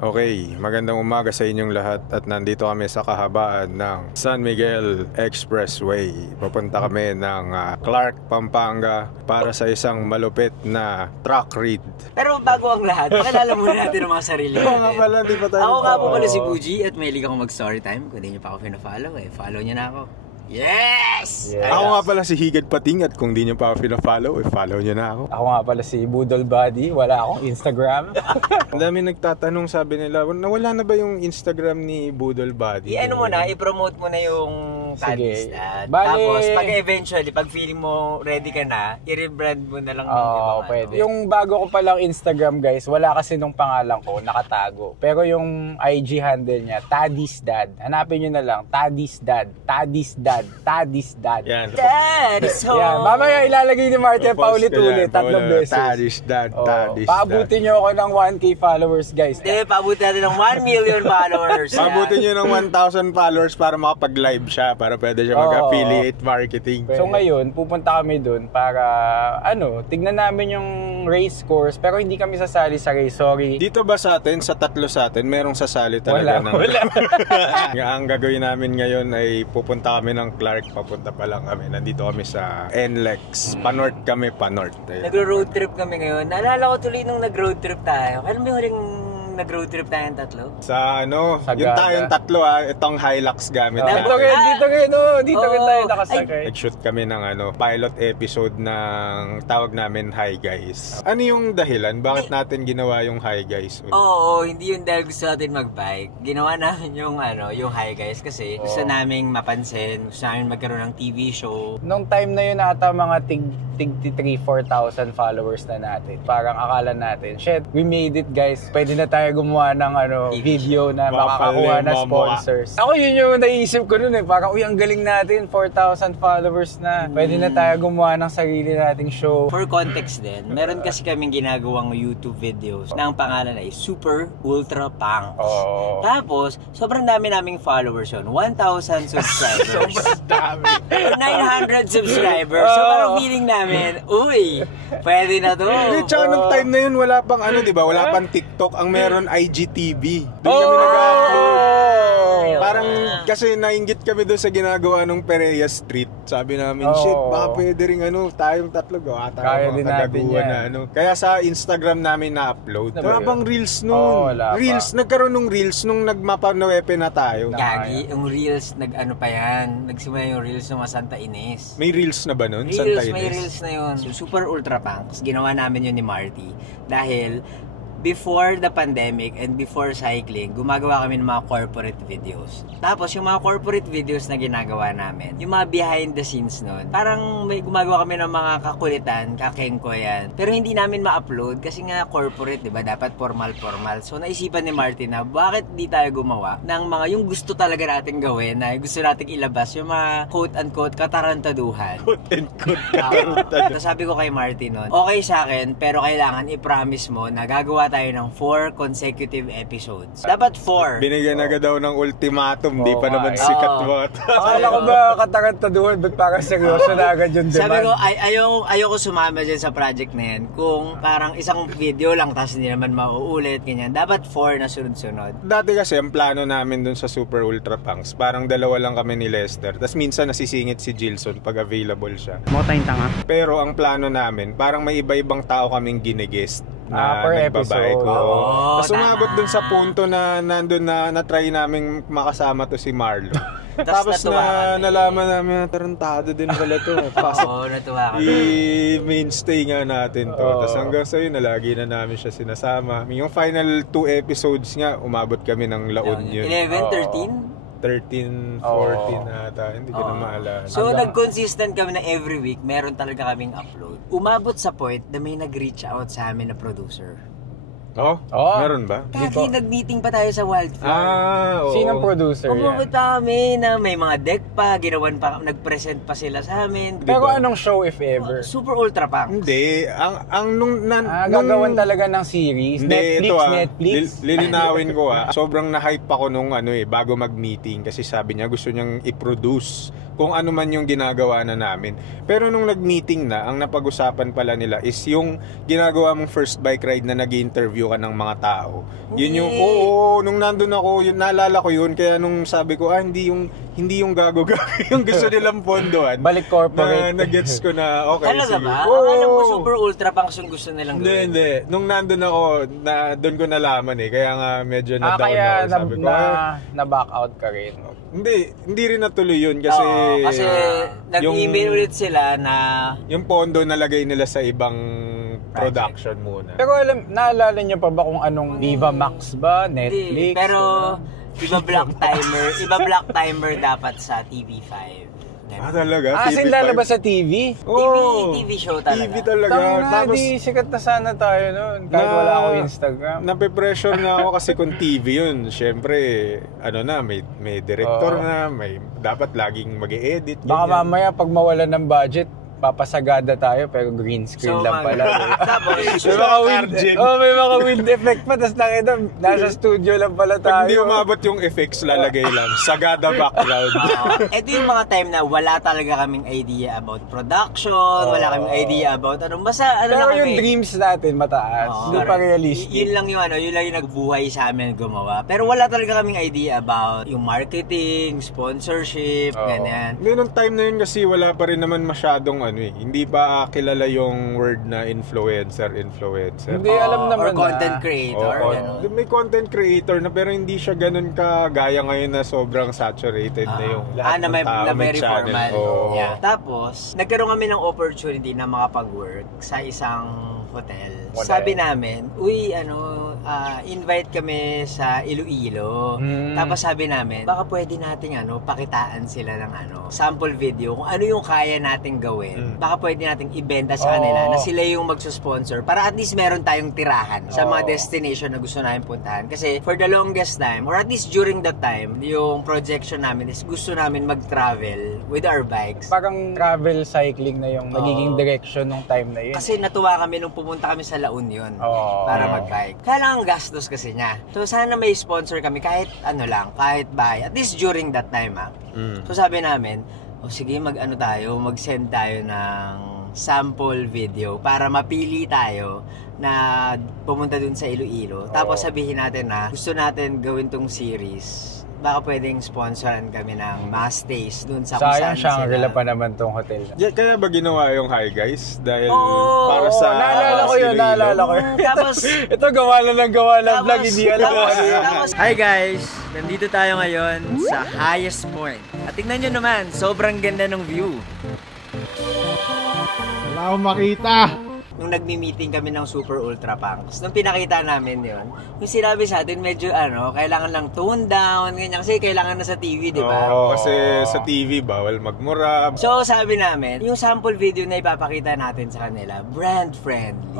Okay, magandang umaga sa inyong lahat at nandito kami sa kahabaan ng San Miguel Expressway. Papunta kami ng Clark, Pampanga para sa isang malupit na truck read. Pero bago ang lahat, pakilala muna natin ang mga sarili natin. Oo nga pala, di pa tayo. Ako nga po pala si Buji at mahilig akong mag-story time. Kung di nyo pa ako pina-follow, follow nyo na ako. Yes! Ako nga pala si Higad Pating at kung di nyo pa ako pina-follow, follow nyo na ako. Ako nga pala si Budol Buddy, wala akong Instagram. Ang dami nagtatanong, sabi nila, nawala na ba yung Instagram ni Budol Buddy? I-ano mo na, i-promote mo na yung Sige. Bali, tapos pag eventually, pag feeling mo ready ka na, i-rebrand mo na lang ng ibang pwede. Yung bago ko palang Instagram guys, wala kasi nung pangalan ko, nakatago. Pero yung IG handle niya, Taddy's Dad. Hanapin nyo na lang, Taddy's Dad. Taddy's Dad. Taddy's Dad. Yan. Dad is home! Yan. Mamaya ilalagay ni Martin paulit-ulit, 3 beses. Taddy's Dad, Taddy's Dad. Paabutin nyo ako ng 1K followers guys. Hindi, paabutin natin ng 1 million followers. Paabutin nyo ng 1,000 followers para makapag-live siya, para pwede siya mag-affiliate marketing. So ngayon, pupunta kami dun para, tignan namin yung race course, pero hindi kami sasali sa race, sorry. Dito ba sa atin, sa tatlo sa atin, merong sasali talaga? Wala. Ang gagawin namin ngayon ay pupunta kami ng Clark, papunta pa lang kami. Nandito kami sa NLEX. Pa-north kami, pa-north. Nagro-road trip kami ngayon. Naalala ko tuloy nung nag-road trip tayo. Kailan ba yung huling nag-road trip tayong tatlo? Sa Sagada. yung tayong tatlo itong Hilux gamit natin. Dito rin tayo nakasakay. Nag-shoot kami ng pilot episode ng tawag namin Hi Guys. Ano yung dahilan? Bakit natin ginawa yung Hi Guys? Oo, hindi yun dahil gusto natin mag-bike. Ginawa namin yung Hi Guys kasi gusto naming mapansin, gusto namin magkaroon ng TV show. Nung time na yun ata mga tig 3,000-4,000 followers na natin. Parang akala natin, shit, we made it guys. Pwede na tayo gumawa ng video na makakakuha na sponsors. Ako yun yung naisip ko nun parang ang galing natin, 4,000 followers na. Pwede na tayo gumawa ng sarili nating show. For context din, meron kasi kaming ginagawang YouTube videos na ang pangalan ay Super Ultra Punks. Tapos, sobrang dami naming followers yun. 1,000 subscribers. Sobrang dami. 900 subscribers. So parang feeling namin, uy, pwede na to. Tsaka nung time na yun, wala pang di ba? Wala pang TikTok. Ang meron IGTV. Doon kami nag-upload. Parang kasi nainggit kami doon sa ginagawa ng Perea Street. Sabi namin, shit, baka pwede rin tayong tatlo gawa tayo. Kaya din natin yan. Kaya sa Instagram namin na-upload. Wala bang Reels nun. Reels, nagkaroon ng Reels nung nagmapanoepe na tayo. Gagi, yung Reels, pa yan. Nagsimula yung Reels ng mga Santa Ines. May Reels na ba nun? Reels, may Reels na yun. So, Super Ultra Punks, ginawa namin yun ni Marty. Dahil, before the pandemic and before cycling, gumagawa kami ng mga corporate videos. Tapos, yung mga corporate videos na ginagawa namin, yung mga behind the scenes nun, parang may gumagawa kami ng mga kakulitan, kakengko yan. Pero hindi namin ma-upload kasi nga corporate, di ba? Dapat formal-formal. So, naisipan ni Martin na bakit di tayo gumawa ng mga yung gusto talaga natin gawin, na gusto natin ilabas, yung mga quote-unquote katarantaduhan. Quote-unquote katarantaduhan. So, sabi ko kay Martin nun, okay sa akin, pero kailangan i-promise mo na gagawa tayo ng 4 consecutive episodes. Dapat 4. Binigyan agad daw ng ultimatum, di pa naman sikat mga Akala ko ba katarantaduhan, ba't parang seryoso na agad yung demand? Sabi ko, ayoko sumama dyan sa project na yan. Kung parang isang video lang, tapos hindi naman mauulit, ganyan. Dapat 4 na sunod-sunod. Dati kasi, ang plano namin dun sa Super Ultra Punks, parang dalawa lang kami ni Lester. Tapos minsan nasisingit si Gilson pag available siya. Motay tanga. Pero ang plano namin, parang may iba-ibang tao kaming ginigest na per nagbabike. episode. Tapos umabot dun sa punto na nandun na try namin makasama to si Marlo. Tapos nalaman namin tarantado din pala to. Oo, natuwa kami. I-mainstay nga natin to. Tapos hanggang sa yun, lagi na namin siya sinasama. Yung final 2 episodes nga, umabot kami ng La Union. 11, 13? 13, 14 ata, hindi ko na maalala. So, nag-consistent kami na every week, meron talaga kaming upload. Umabot sa point na may nag-reach out sa amin na producer. Meron ba? Kaki, nag-meeting pa tayo sa Wildfire. Oo. Sinong producer yan? Umabot pa kami na may mga deck pa, nag-present pa sila sa amin. Pero anong show if ever? Super Ultra Punks. Hindi. Gagawan talaga ng series? Hindi, Netflix? Lilinawin ko sobrang na-hype ako nung bago mag-meeting kasi sabi niya gusto niyang i-produce kung ano man yung ginagawa na namin. Pero nung nag-meeting na, ang napag-usapan pala nila is yung ginagawa mong first bike ride na nag-interview ka ng mga tao. Yun yung, nung nandun ako, yun, naalala ko yun, kaya nung sabi ko, hindi yung gago-gago yung gusto nilang pondohan. Balik corporate. Na-gets ko na, okay, talaga sige. ba? Alam ko super ultra punks yung gusto nilang gawin. Hindi. Nung nandun ako, doon ko nalaman kaya nga medyo na-down kaya ako. Sabi ko, na-back out ka rin. Hindi rin natuloy yun kasi... kasi nag-email ulit sila na... Yung pondo nalagay nila sa ibang production muna. Pero naalala niyo pa ba kung anong Viva Max ba? Netflix? Pero iba black timer dapat sa TV5. Talaga? As in lalabas sa TV? TV show talaga. TV talaga. Tapos, sikat na sana tayo noon. Kahit wala ako Instagram. Nape-pressure na ako kasi kung TV yun. Siyempre, may director na, dapat laging mag-e-edit. Baka mamaya pag mawalan ng budget, papasagada tayo pero green screen lang pala. Tapos, may mga wind effect pa. Tapos nasa studio lang pala tayo. Pag hindi umabot yung effects, lalagay lang. Sagada background. Ito yung mga time na wala talaga kaming idea about production, wala kaming idea about basta pero lang kami. Yung dreams natin mataas. Hindi pa realistic. Yun lang yung nagbuhay sa amin gumawa. Pero wala talaga kaming idea about yung marketing, sponsorship, ganyan. Hindi, nung time na yun kasi wala pa rin naman masyadong hindi pa kilala yung word na influencer. Hindi alam naman or content creator. May content creator na pero hindi siya ganun kagaya ngayon na sobrang saturated na yung lahat ng tao na may very channel. formal. Yeah. Tapos, nagkaroon kami ng opportunity na makapag-work sa isang hotel. Sabi namin, invite kami sa Iloilo. Tapos sabi namin, baka pwede nating pakitaan sila ng sample video kung ano yung kaya nating gawin. Baka pwede nating ibenta sa kanila na sila yung magsusponsor para at least meron tayong tirahan sa mga destination na gusto namin puntahan. Kasi for the longest time, or at least during that time, yung projection namin is gusto namin mag-travel with our bikes. Parang travel cycling na yung nagiging direction nung time na yun. Kasi natuwa kami nung pumunta kami sa La Union para mag-bike. Kailangan gastos kasi niya. So sana may sponsor kami kahit kahit bahay. At least during that time So sabi namin, sige mag-send tayo ng sample video para mapili tayo na pumunta dun sa Iloilo. Tapos sabihin natin na gusto natin gawin tong series. Baka pwedeng sponsoran kami ng mass stays dun sa kung saan sila. Sayang Shangri-La pa naman tong hotel. Kaya ba ginawa yung Hi Guys? Dahil para sa naalala ko yun. Tapos, ito gawa lang vlog, hindi alam ko. Hi guys! Nandito tayo ngayon sa highest point. At tignan nyo naman, sobrang ganda ng view. Wala akong makita. Nung nagmi-meeting kami ng Super Ultra Punks, nung pinakita namin yon, yung sinabi sa atin medyo kailangan lang tone down, ganyan. Kasi kailangan na sa TV, di ba? Kasi sa TV, bawal magmura. So, sabi namin, yung sample video na ipapakita natin sa kanila, brand-friendly,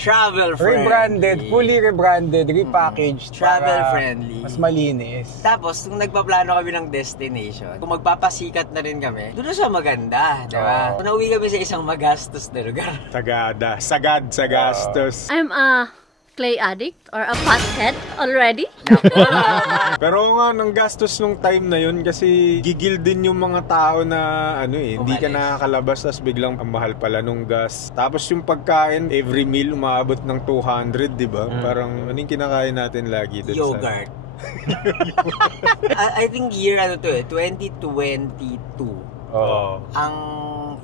travel-friendly. Rebranded, fully rebranded, repackaged. Travel-friendly. Mas malinis. Tapos, nung nagpaplano kami ng destination, kung magpapasikat na rin kami, doon sa maganda, di ba? Kung nauwi kami sa isang magastos na lugar. Sagad sa gastos. I'm a clay addict or a pothead already. Pero nga, nang gastos nung time na yun kasi gigil din yung mga tao na hindi ka nakakalabas tapos biglang ang mahal pala nung gas. Tapos yung pagkain, every meal umabot ng 200, di ba? Parang anong kinakain natin lagi dun yogurt. I think year 2022. Ang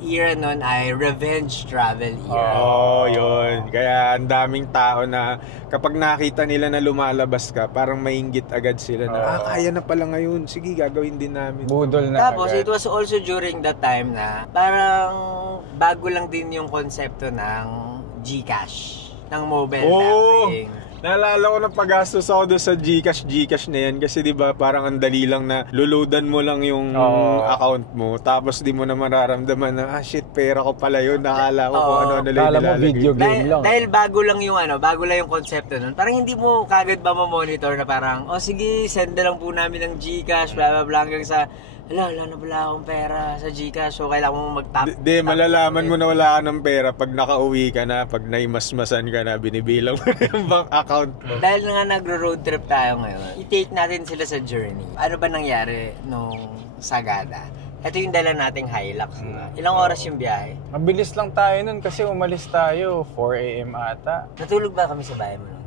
era nun ay revenge travel era. Yun. Kaya ang daming tao na kapag nakita nila na lumalabas ka, parang mainggit agad sila na, kaya na pala ngayon. Sige, gagawin din namin. Budol na Tapos, agad. it was also during that time na parang bago lang din yung konsepto ng GCash, ng mobile banking. Naalala ko na paggastos ako doon sa GCash na yan kasi 'di ba parang ang dali lang na luludan mo lang yung account mo tapos di mo na mararamdaman na shit, pera ko pala yun. Nakala ko kung ano lang mo video game lang. Dahil bago lang yung konsepto nun. Parang hindi mo kagad ba ma-monitor na parang sige, send na lang po namin ng GCash blah blah blah hanggang sa wala na pala akong pera sa GCash, so kailangan mo mag-tap. Malalaman mo na wala ka ng pera pag nakauwi ka na, pag naimasmasan ka na, binibilang mo na yung bank account mo. Dahil nga nagro-road trip tayo ngayon, i-take natin sila sa journey. Ano ba nangyari nung Sagada? Ito yung dala nating Hilux. Ilang oras yung biyahe? Mabilis lang tayo nun kasi umalis tayo 4 AM ata. Natulog ba kami sa bahay mo nun?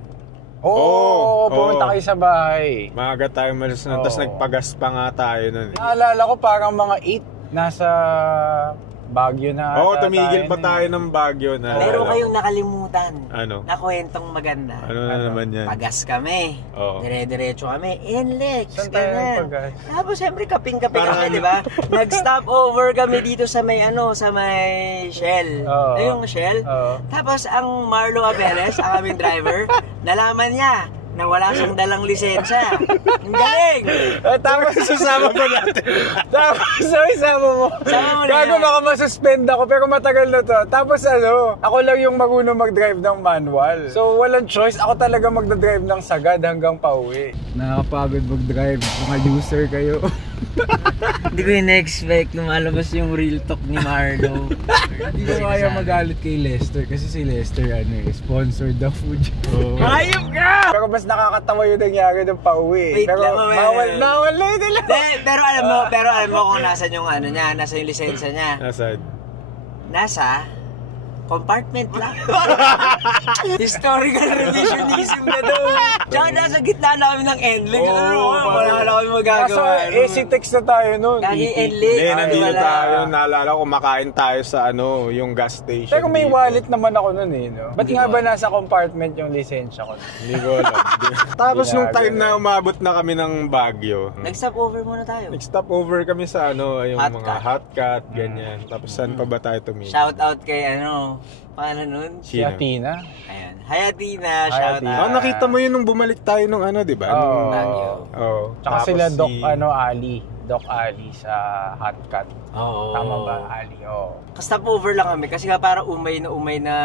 Oo, pumunta kayo sa bahay. Maaga tayo malis nun, tapos nagpagas pa nga tayo nun. Naalala ko parang mga 8 nasa Baguio na. Oo, tumigil pa tayo ng Baguio na. Meron kayong nakalimutan. Ano? Na kwentong maganda. Ano na naman yan? Pagas kami. Oo. Dire-diretso kami. Inlex. Saan tayo nagpagas? Tapos siyempre kaping-kape kami, di ba? Nag-stop over kami dito sa may sa may Shell. Oo. Yung Shell. Oo. Tapos ang Marlo Abeles, ang aming driver, nalaman niya na wala siyang dalang lisensya. Ang galing! Tapos susama pa natin. Tapos isama mo. Sama mo na Gago yan. baka masuspend ako pero matagal na to. Tapos ako lang yung marunong mag-drive ng manual. So walang choice, ako talaga magdadrive ng sagad hanggang pauwi. Nakakapagod mag-drive, mga user kayo. Hindi ko in-expect na malabas yung real talk ni Marlo. Hindi ko kaya magalit kay Lester kasi si Lester sponsored the food. Ayop ka! Pero mas nakakatawa yung nangyari ng pauwi. Wait Pero lang, bawal na yun nila. Pero alam mo kung nasan yung niya, nasa yung lisensya niya. Nasaan? Nasa compartment lang. Historical revisionism na daw. Tsaka nasa gitna na kami ng endling. Wala kami magagawa. Kaso text na tayo nun. Kagi endling. Hindi, nandito tayo. Naalala ko, kumakain tayo sa yung gas station. Pero may dito. wallet naman ako nun no? Ba't nga ba nasa compartment yung lisensya ko? Hindi ko alam. Tapos nung time na umabot na kami ng Baguio, Nag-stop over muna tayo. nag-stop over kami sa yung Hot mga Cat. hot cat, ganyan. Tapos saan pa ba tayo tumingin? Shout out kay paano nun? Si Athena. Ayan. Hi Athena, shout Athena. out. nakita mo yun nung bumalik tayo nung di ba? Oo. Nung- Baguio. Oo. Tsaka Tapos sila Doc Ali sa Hot Cat. Oo. Tama ba? Ali, oo. Stop over lang kami kasi nga parang umay na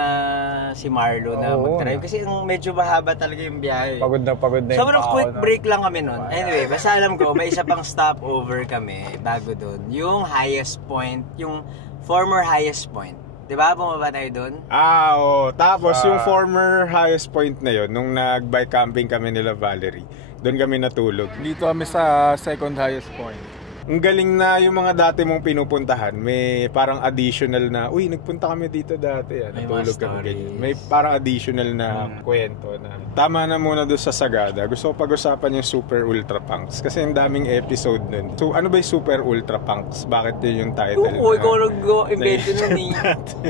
si Marlo na Oo. mag-drive kasi medyo mahaba talaga yung biyahe. Pagod na yung Sobrang paa ko quick nun. break lang kami nun. Anyway, basta alam ko, may isa pang stop over kami bago dun. Yung highest point, yung former highest point. Diba? Bumaba tayo dun? Oo. Tapos yung former highest point na yun, nung nag-bike camping kami nila Valerie, doon kami natulog. Dito kami sa second highest point. Ang galing na yung mga dati mong pinupuntahan, may parang additional na, uy, nagpunta kami dito dati. May Natulog mga kami stories. ganyan. May parang additional na kwento na. Tama na muna doon sa Sagada. Gusto ko pag-usapan yung Super Ultra Punks kasi ang daming episode nun. So ano ba yung Super Ultra Punks? Bakit yun yung title? Oo, ikaw nag-invento nun eh.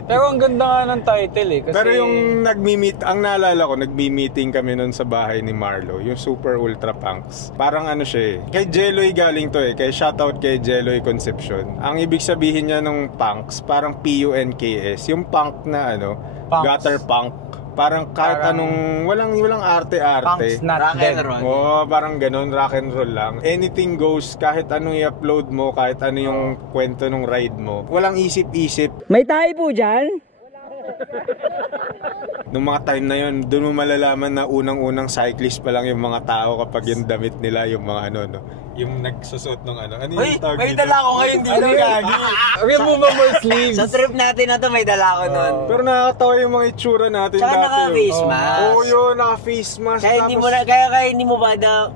Pero ang ganda nga ng title Kasi... Pero yung ang naalala ko, nagmi-meeting kami nun sa bahay ni Marlo, yung Super Ultra Punks. Parang siya kay Jeloy galing to kay shoutout kay Jeloy Concepcion. Ang ibig sabihin niya nung punks, parang P-U-N-K-S. Yung punk na Punks. gutter punk. Parang kahit anong, walang arte-arte. Punk's not Rock dead. and roll. Oo, parang ganun, rock and roll lang. Anything goes, kahit anong i-upload mo, kahit ano yung kwento ng ride mo. Walang isip-isip. May tayo po dyan? Nung mga time na yun, doon mo malalaman na unang-unang cyclist pa lang yung mga tao kapag yung damit nila, yung mga yung nagsusot ng ano Uy, yung tawag may dito? dala ko ngayon dito, gagi. Removable sleeves. Sa trip natin na to, may dala ko nun. Pero nakakatawa yung mga itsura natin Tsaka dati. naka-face mask. Oo, yun, naka-face mask. Kaya hindi mo na, kaya hindi mo ba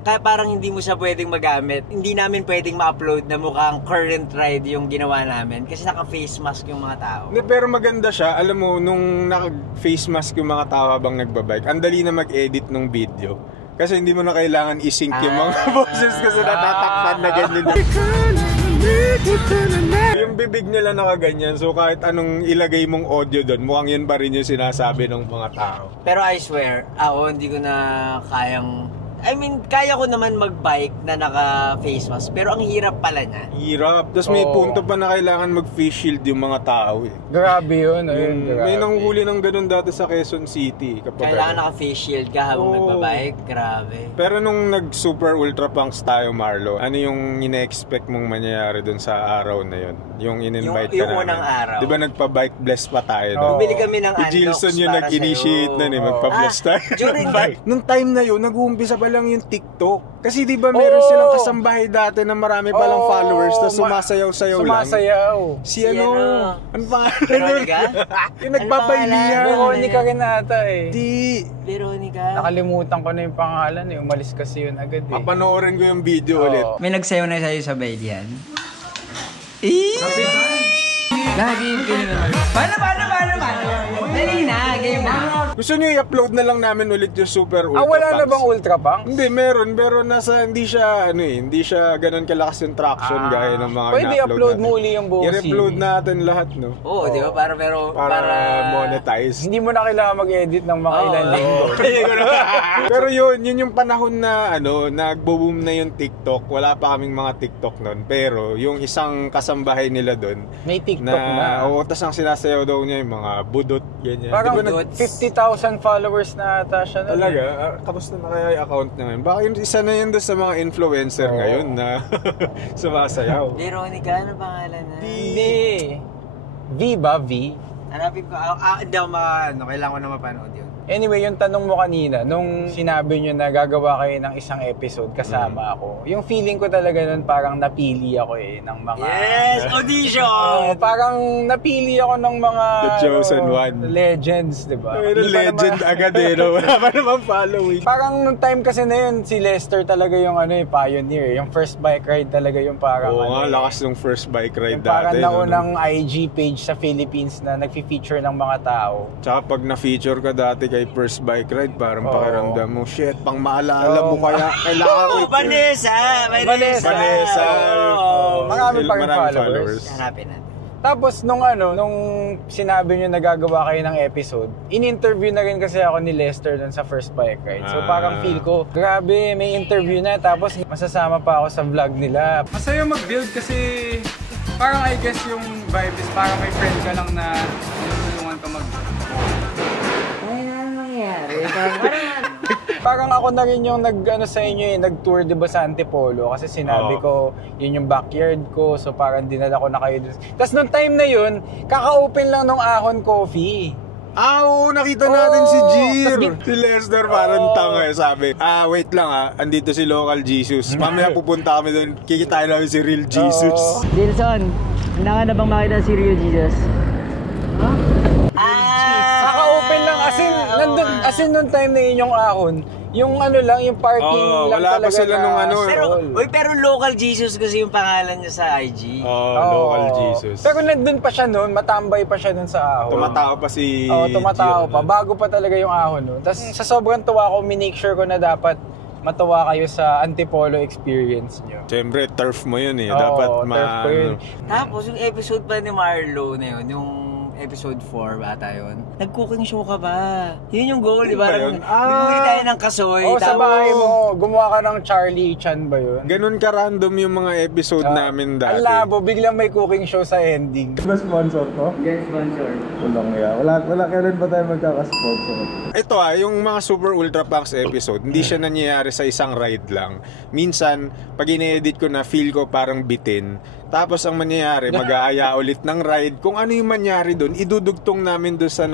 kaya parang hindi mo siya pwedeng magamit. Hindi namin pwedeng ma-upload na mukhang current ride yung ginawa namin kasi naka-face mask yung mga tao. Hindi, pero maganda siya. Alam mo, nung naka-face mask yung mga tao habang nagbabike, ang dali na mag-edit ng video. Kasi hindi mo na kailangan i-sync yung mga boses kasi natatakpan na ganyan. Yung bibig nila nakaganyan, so kahit anong ilagay mong audio doon, mukhang yun pa rin yung sinasabi ng mga tao. Pero I swear, ako hindi ko na kayang... kaya ko naman mag-bike na naka-face mask, pero ang hirap pala niya. Hirap. Tapos may punto pa na kailangan mag-face shield yung mga tao Grabe yun. May nanghuli ng ganun dati sa Quezon City. Kapag Kailangan naka-face shield ka habang Oo. nagbabike. Grabe. Pero nung nag-super ultra punks tayo, Marlo, ano yung ine-expect mong mangyayari dun sa araw na yun? Yung in-invite Yung ka namin. unang araw. Di ba nagpa-bike bless pa tayo doon? Bumili kami ng Si Gilson unlocks yung para nag-initiate sa'yo. nun magpa-bless tayo. During Bike. Nung time na yun, nag-uumpisa pa lang yung TikTok. Kasi di ba meron silang kasambahay dati na marami palang followers na sumasayaw-sayaw lang. Sumasayaw. Si ano? Ano pangalan? Veronica? Yung nagbabaylihan. Veronica rin ata Di. Veronica. Nakalimutan ko na yung pangalan Umalis kasi yun agad Papanoorin ko yung video ulit. May nagsayaw na sa'yo sa baylihan? Lagi yung naman. Paano? Dali na, game na. Gusto niyo i-upload na lang namin ulit yung Super Ultra wala na Punks? bang Ultra Punks? Hindi, meron. Pero hindi siya ganun kalakas yung traction gaya ng mga Pwede upload mo uli yung buong I-upload natin lahat, no? Oo, di ba? Para monetize. Hindi mo na kailangan mag-edit ng mga ilang linggo. Pero yun yung panahon na nagbo-boom na yung TikTok. Wala pa kaming mga TikTok nun. Pero yung isang kasambahay nila doon May TikTok na. Oo, tas ang sinasayaw daw niya yung mga budot, ganyan. Parang Di ba 50,000 followers na ata siya. Talaga? Kamusta na kaya yung account niya ngayon? Baka yung isa na yun doon sa mga influencer ngayon na sumasayaw. Veronica, ano pangalan na? Hindi. V ba? V? Hanapin ko. Hindi ako kailangan ko na mapanood yun. Anyway, yung tanong mo kanina, nung sinabi nyo na gagawa kayo ng isang episode kasama ako, yung feeling ko talaga nun parang napili ako ng mga... Yes! Audition! Parang napili ako ng mga... The chosen one. Legends, di ba? Legend agad no? Wala pa naman following. Parang nung time kasi na yun, si Lester talaga yung pioneer. Yung first bike ride talaga yung parang... Oo nga, lakas ng first bike ride yung parang dati. Parang naunang IG page sa Philippines na nagfi-feature ng mga tao. Tsaka pag na-feature ka dati kay first bike ride, parang pakiramdam mo, shit, pang maalala mo kaya kailangan ko. Vanessa! Marami pa rin followers. Hanapin natin. Tapos nung sinabi nyo na gagawa kayo ng episode, in-interview na rin kasi ako ni Lester dun sa first bike ride. So parang feel ko, grabe, may interview na, tapos masasama pa ako sa vlog nila. Masaya mag-build kasi parang I guess yung vibe is parang may friend ka lang na tulungan ka mag... Parang ako na rin yung sa inyo nag-tour 'di ba sa Antipolo kasi sinabi ko yun yung backyard ko, so parang dinala ko na kayo. Tapos nung time na yun, kaka-open lang nung Ahon Coffee. Oo, nakita natin si Jir. Si Lester parang tanga sabi. Wait lang andito si Local Jesus. Mamaya pupunta kami doon, kikitain namin si Real Jesus. Dilson, handa ka na bang makita si Real Jesus? Kaka-open lang as in nung time na yun yung Ahon. Yung yung parking lang wala talaga. Pa sila nung Pero Local Jesus kasi yung pangalan niya sa IG. Local Jesus. Pero nandun pa siya noon, matambay pa siya noon sa Ahon. Tumatao pa si tumatao Gio, pa. Bago pa talaga yung Ahon noon. Tapos sa sobrang tuwa ko, minake sure ko na dapat matuwa kayo sa Antipolo experience nyo. Siyempre, turf mo yun dapat turf ko yun. Tapos yung episode pa ni Marlo na yun, yung episode 4 bata yun. Nag-cooking show ka ba? Yun yung goal, di ba? Bibili tayo ng kasoy. Sa bahay mo, gumawa ka ng Charlie Chan ba yun? Ganun ka-random yung mga episode namin dati. Ang labo, biglang may cooking show sa ending. Ba sponsor ko? Yes, sponsor. Wala kailan ba tayo magkaka-sponsor? Ito yung mga Super Ultra Punks episode, hindi siya nangyayari sa isang ride lang. Minsan, pag ine-edit ko na, feel ko parang bitin. Tapos ang mangyayari, mag-aaya ulit ng ride. Kung ano yung mangyari doon, idudugtong namin doon sa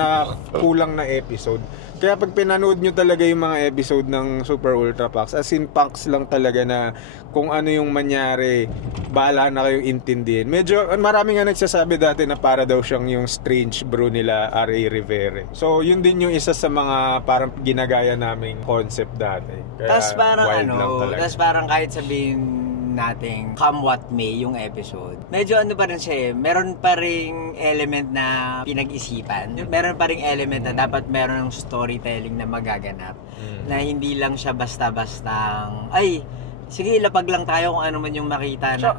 kulang na episode. Kaya pag pinanood nyo talaga yung mga episode ng Super Ultra Punks, as in punks lang talaga na kung ano yung mangyari, bahala na kayong intindihin. Medyo, marami nga nagsasabi dati na para daw siyang yung Strange Brew nila R.A. Rivera. So, yun din yung isa sa mga parang ginagaya naming concept dati. Tapos parang tapos parang kahit sabihin nating come what may yung episode. Medyo pa rin siya meron pa ring element na pinag-isipan. Meron pa ring element na dapat meron ng storytelling na magaganap. Na hindi lang siya basta-bastang, sige, ilapag lang tayo kung ano man yung makita na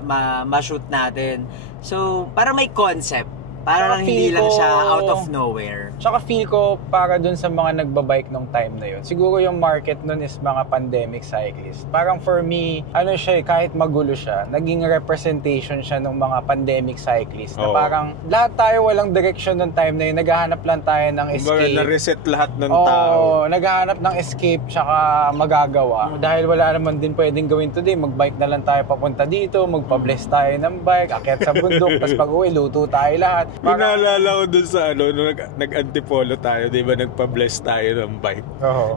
ma-shoot natin. So, para may concept. Para lang hindi lang siya out of nowhere. Tsaka feel ko para dun sa mga nagbabike nung time na yun. Siguro yung market nun is mga pandemic cyclists. Parang for me, siya kahit magulo siya, naging representation siya ng mga pandemic cyclists. Na parang lahat tayo walang direction nung time na yun. Naghahanap lang tayo ng escape. Na-reset lahat ng tao. Naghahanap ng escape tsaka magagawa. Dahil wala naman din pwedeng gawin today. Magbike na lang tayo papunta dito, magpa-bless tayo ng bike, akyat sa bundok, tapos pag-uwi, luto tayo lahat. Pinaalala ko dun sa nung nag-antipolo tayo, di ba, nagpa-bless tayo ng bike.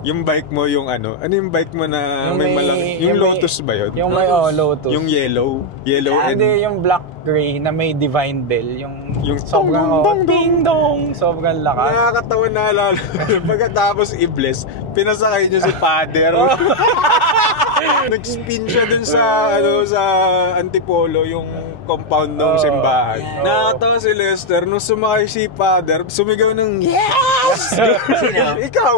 Yung bike mo, yung yung bike mo na may malaki, yung Lotus ba yun? Yung may Lotus. Yung yellow Hindi, yung black gray na may Divine Bell. Yung sobrang ding dong, sobrang lakas. Nakakatawa na alala. Pagkatapos i-bless, pinasakay nyo si Father. Nag-spin siya dun sa sa Antipolo, yung compound ng simbahan. Nakatawa si Lester, nung sumakay si Father, sumigaw ng yes! Ikaw!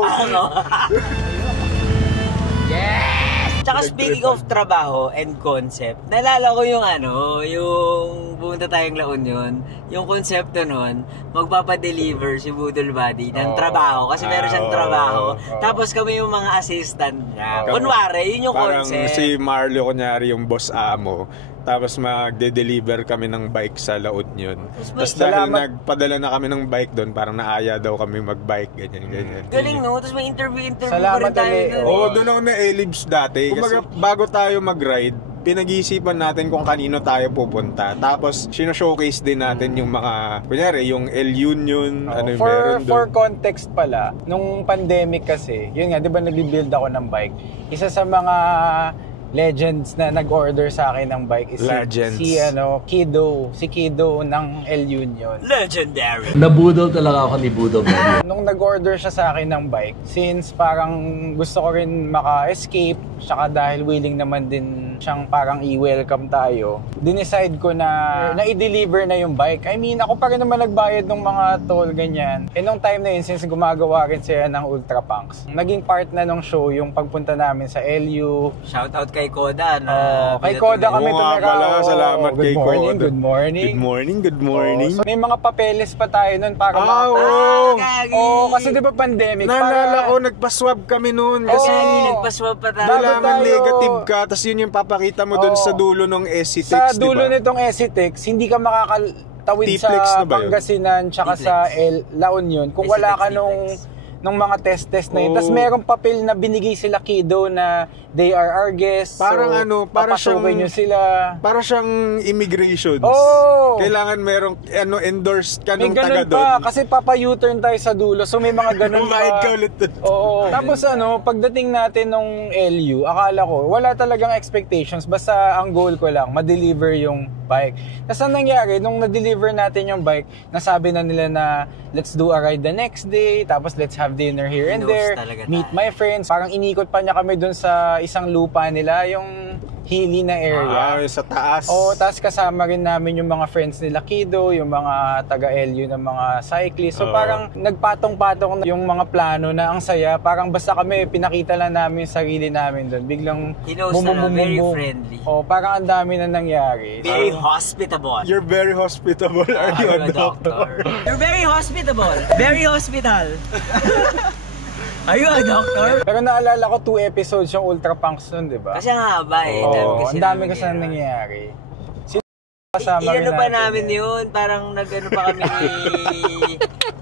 Tsaka speaking of trabaho and concept, naalala ko yung yung pumunta tayong La Union, yung konsepto nun, magpapadeliver si Budol Buddy ng trabaho kasi meron siyang trabaho. Tapos kami yung mga assistant niya. Kunwari, yun yung parang concept. Si Marlo, kunyari yung boss amo. Tapos magde-deliver kami ng bike sa La Union. Tapos dahil nagpadala na kami ng bike doon, parang naaya daw kami mag-bike, ganyan. Galing no? Tapos may interview Salamat pa rin tayo. Oo, doon ako na-elibs dati. Kumbaga, bago tayo mag-ride, pinag-iisipan natin kung kanino tayo pupunta. Tapos, sino-showcase din natin yung mga, kunyari, yung El Union, ano yung meron doon. For context pala, nung pandemic kasi, yun nga, di ba nag-build ako ng bike? Isa sa mga legends na nag-order sa akin ng bike is si Kido ng El Union. Legendary. Nabudol talaga ako ni Budol. Nung nag-order siya sa akin ng bike, since parang gusto ko rin maka-escape, saka dahil willing naman din siyang parang i-welcome tayo, dinicide ko na i-deliver na yung bike. I mean, ako pa rin naman nagbayad ng mga toll, ganyan. E nung time na yun, since gumagawa rin siya ng Ultra Punks, naging part na nung show yung pagpunta namin sa LU. Shoutout kay Koda na kay Koda kami tumira. Salamat kay Koda. Good morning. So, may mga papeles pa tayo nun para kasi di ba pandemic? Naalala ko, nagpa-swab kami nun. Kasi nagpa-swab pa tayo. nalaman negative ka, tapos yun yung papakita mo dun sa dulo ng Esitex, sa dulo nitong Esitex, hindi ka makakatawid sa Pangasinan tsaka sa La Union kung wala ka nung mga test na yun. Tapos merong papel na binigay sila Kido na they are our guests. Parang para siyang immigration. Kailangan merong endorsed ka nung taga doon. Kasi papa-U-turn tayo sa dulo. So may mga ganun pa. Ka ulit doon. Tapos pagdating natin nung LU, akala ko wala talagang expectations. Basta ang goal ko lang, ma-deliver yung bike. Tapos ang nangyari, nung na-deliver natin yung bike, nasabi na nila na let's do a ride the next day, tapos let's have dinner here and there, meet my friends. Parang inikot pa niya kami dun sa isang lupa nila, yung hilly na area. Sa taas. Tapos kasama rin namin yung mga friends nila Kido, yung mga taga-LU ng mga cyclists. So parang nagpatong-patong yung mga plano na ang saya. Parang basta kami, pinakita lang namin yung sarili namin doon. Biglang very friendly. Parang ang dami na nangyari. Very hospitable. You're very hospitable. Are you a doctor? You're very hospitable. Very hospital. Are you a doctor? Pero naalala ko 2 episodes yung Ultra Punks nun, di ba? Kasi ang haba ang dami kasi nangyayari. Iano pa namin yun? Parang nag-ano pa kami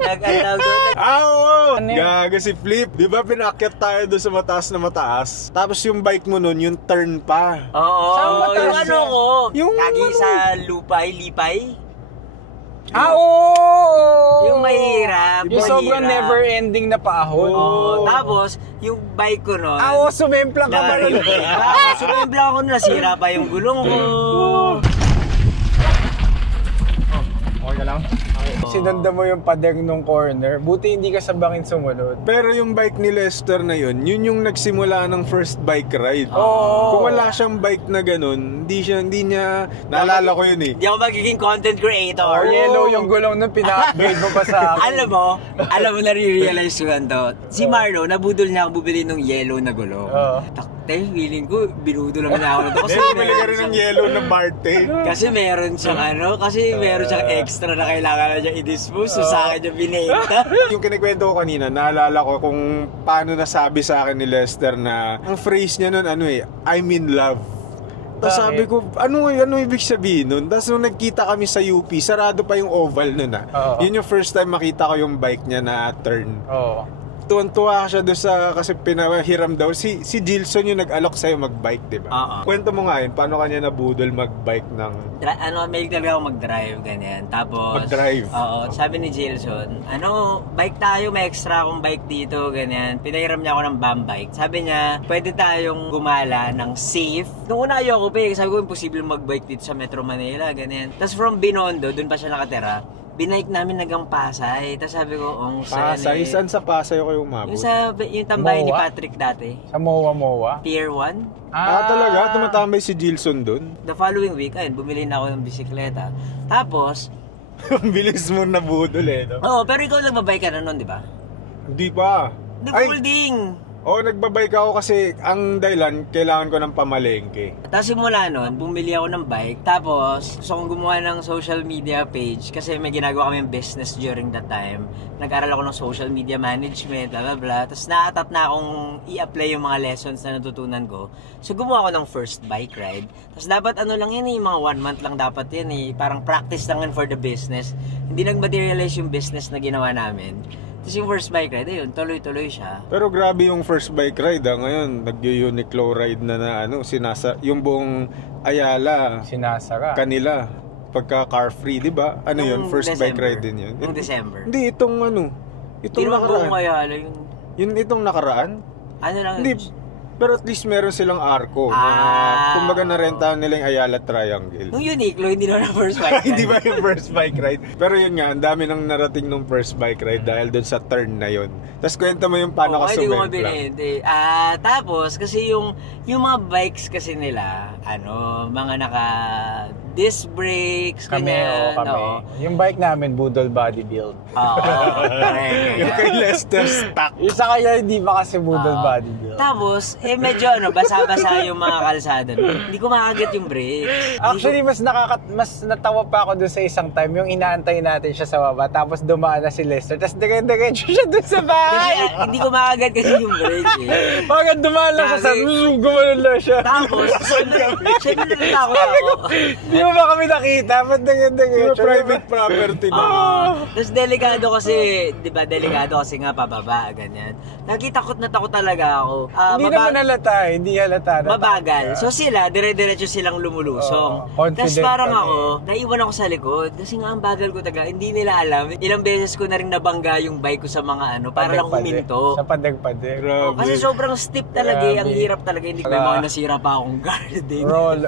nag-antaw doon. Gaga si Flip. Di ba pinakyat tayo doon sa mataas na mataas? Tapos yung bike mo nun, yung turn pa. Oo. Yung lagi sa lipay. Yung mahirap. Yung sobrang never-ending na paahon. Tapos, yung bike ko nun. Sumemplang ka ba nun? Sumemplang ako nun. Nasira pa yung gulong ko. Okay ka lang? Sinanda mo yung pader nung corner. Buti hindi ka sabangin sumunod. Pero yung bike ni Lester na yun yung nagsimula ng first bike ride. Kung wala siyang bike na ganun, hindi niya, naalala ko yun eh. Hindi ako magiging content creator. Yellow yung gulong nun, pina-upgrade mo pa sa akin. alam mo, nare-realize ko lang to. Si Marlo, nabudol niya ako bubili ng yellow na gulong. Feeling ko, binudol naman ako nito. Kasi bili ka rin ng yellow na Marte. Kasi meron siyang extra na kailangan na niya i-dispose. So sa akin yung binenta. Yung kinikwento ko kanina, naalala ko kung paano nasabi sa akin ni Lester na ang phrase niya nun, I'm in love. Tapos sabi ko, ano ibig sabihin nun? Tapos nung nagkita kami sa UP, sarado pa yung oval nun Yun yung first time makita ko yung bike niya na turn. Tuwan-tuwa siya doon kasi pinahiram daw. Si Gilson yung nag-alok sa'yo mag-bike, di ba? Kwento mo nga yun, paano kanya nabudol mag-bike ng... may talaga ako mag-drive, ganyan. Tapos... Mag-drive? Oo, sabi ni Gilson, bike tayo, may extra akong bike dito, ganyan. Pinahiram niya ako ng BAM bike. Sabi niya, pwede tayong gumala ng safe. Nung una ayoko sabi ko, imposible mag-bike dito sa Metro Manila, ganyan. Tapos from Binondo, doon pa siya nakatira. binike namin hanggang Pasay. Tapos sabi ko, Pasay? Saan sa Pasay kayo umabot? Yung tambay ni Moa? Patrick dati. Sa Moa? Pier 1. Talaga? Tumatambay si Gilson dun? The following week, ayun, bumili na ako ng bisikleta. Tapos, Ang bilis mo na budol no? Oo, pero ikaw nagbabike ka na nun, di ba? Hindi pa. The folding! Nagbabike ako kasi ang dahilan, kailangan ko ng pamalengke. Tapos simula nun, bumili ako ng bike. Tapos, gusto kong gumawa ng social media page kasi may ginagawa kami business during that time. Nag-aral ako ng social media management, blah blah blah. Tapos na-attempt na akong i-apply yung mga lessons na natutunan ko. So gumawa ako ng first bike ride. Tapos dapat lang yan mga 1 month lang dapat yan Parang practice lang yan for the business. Hindi nag-materialize yung business na ginawa namin. Tapos yung first bike ride, ayun, tuloy-tuloy siya. Pero grabe yung first bike ride ngayon, nag-Uniqlo ride na yung buong Ayala. Sinasara. Kanila. Pagka car free, di ba? Yun, first December. bike ride din yun. Yung December. Hindi, itong Hindi naman buong Ayala yun. Itong nakaraan? Ano lang Hindi, yun? pero at least meron silang arko. Kumbaga narentahan nila yung Ayala Triangle. Nung Uniqlo, hindi naman ang first bike ride. Hindi ba yung first bike ride? Pero yun nga, ang dami nang narating nung first bike ride dahil doon sa turn na yun. Tapos kwento mo yung paano ka sumemplang. Tapos, kasi yung mga bikes kasi nila, mga naka disc brakes, Kami. Yung bike namin, Budol Body Build. Oo, correct. Yung kay Lester stock. Isa kaya hindi ba kasi Budol Body Build? Tapos, medyo basa-basa yung mga kalsada. Hindi ko makagat yung brakes. Actually, mas natawa pa ako dun sa isang time, yung inaantay natin siya sa baba, tapos dumaan na si Lester, tapos diretso siya dun sa bahay. Kasi hindi ko makagat kasi yung brakes Pagkat dumaan lang siya sa gumanon lang siya. Tapos, syempre natatakot ako. Di mo ba kami nakita? Ba't Yung private property na. Tapos delikado kasi, di ba, nga pababa, ganyan. Takot talaga ako. Hindi naman halata, hindi halata. Mabagal. So sila, dire-diretso silang lumulusong. Confident Tapos parang kami. ako, naiwan ako sa likod. Kasi nga ang bagal ko taga, hindi nila alam. Ilang beses ko na rin nabangga yung bike ko sa mga para lang huminto. Sa padag-padag. Grabe. Kasi sobrang steep talaga, ang hirap talaga. Hindi ko may mga nasira pa akong garden. Roll.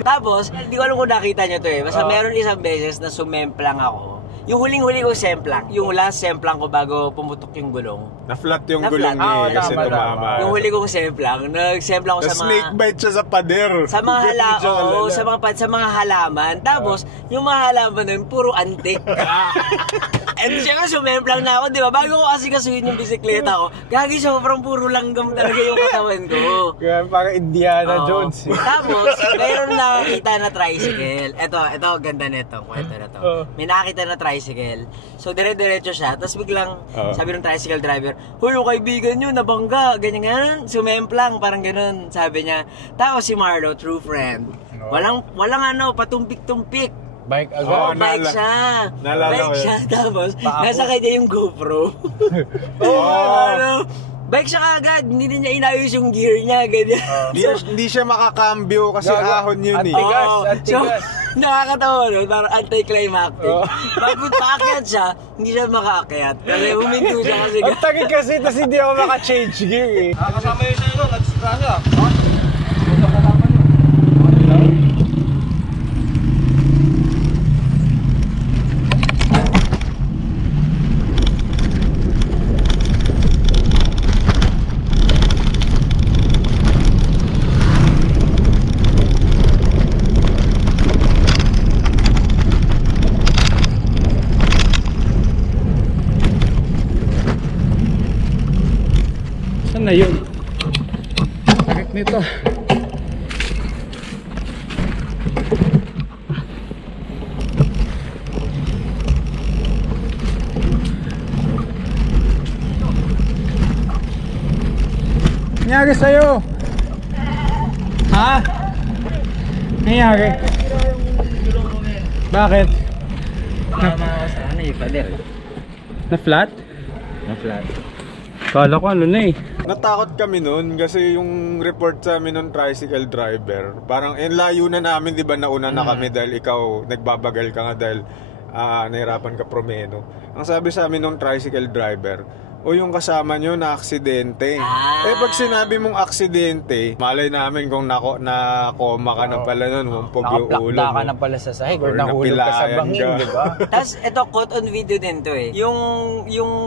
Tapos, hindi ko alam kung nakita nyo to Basta meron isang beses na sumemplang ako. Yung huling-huli ko semplang. Yung last semplang ko bago pumutok yung gulong. Na-flat yung Na-flat. gulong niya kasi tama. tumama. Yung huli kong semplang, nag-semplang ko sa mga... snake bite siya sa pader. Sa mga sa mga halaman. Tapos, yung mga halaman nun, puro antik. And siyempre, sumemplang na ako, di ba? Bago ko kasi kasuhin yung bisikleta ko, gagi sobrang puro langgam talaga yung katawan ko. Parang Indiana Jones. Tapos, mayroon nakakita na tricycle. Ito, ganda nito. Kwento na to. May nakakita na tricycle. So, dire-diretso siya. Tapos biglang, sabi ng tricycle driver, "Hoy, yung kaibigan nyo, nabangga." Ganyan. Sumemplang, parang ganun. Sabi niya. Tapos si Marlo, true friend. Walang patumpik-tumpik. Bike agad. Bike siya. Bike siya. Tapos, nasa kanya yung GoPro. Bike siya kagad. Hindi din niya inayos yung gear niya. Ganyan. Hindi siya makakambyo kasi ahon yun Antigas. So, nakakatawa nun. Parang anti-climactic. Pagod paakyat siya, hindi siya makaakyat. Kasi huminto siya kasi. Ang tagig kasi, tapos hindi ako maka-change gear Kasama yun sa'yo, nag-strasya. Saan na yun? Sakit nito. Nangyari sa'yo? Ha? Nangyari? Bakit? Na-flat? Na-flat. Kala ko ano na eh. Natakot kami nun kasi yung report sa amin ng tricycle driver, parang layo na namin, di ba, nauna na kami dahil ikaw nagbabagal ka nga dahil nahirapan ka promeno. Ang sabi sa amin ng tricycle driver, o yung kasama nyo na aksidente. Pag sinabi mong aksidente, malay namin kung na-coma ka na pala nun, humpog yung ulo mo. Nakaplakda ka na pala sa sahig or nahulog ka sa bangin, di ba? Tapos ito, caught on video din to eh. Yung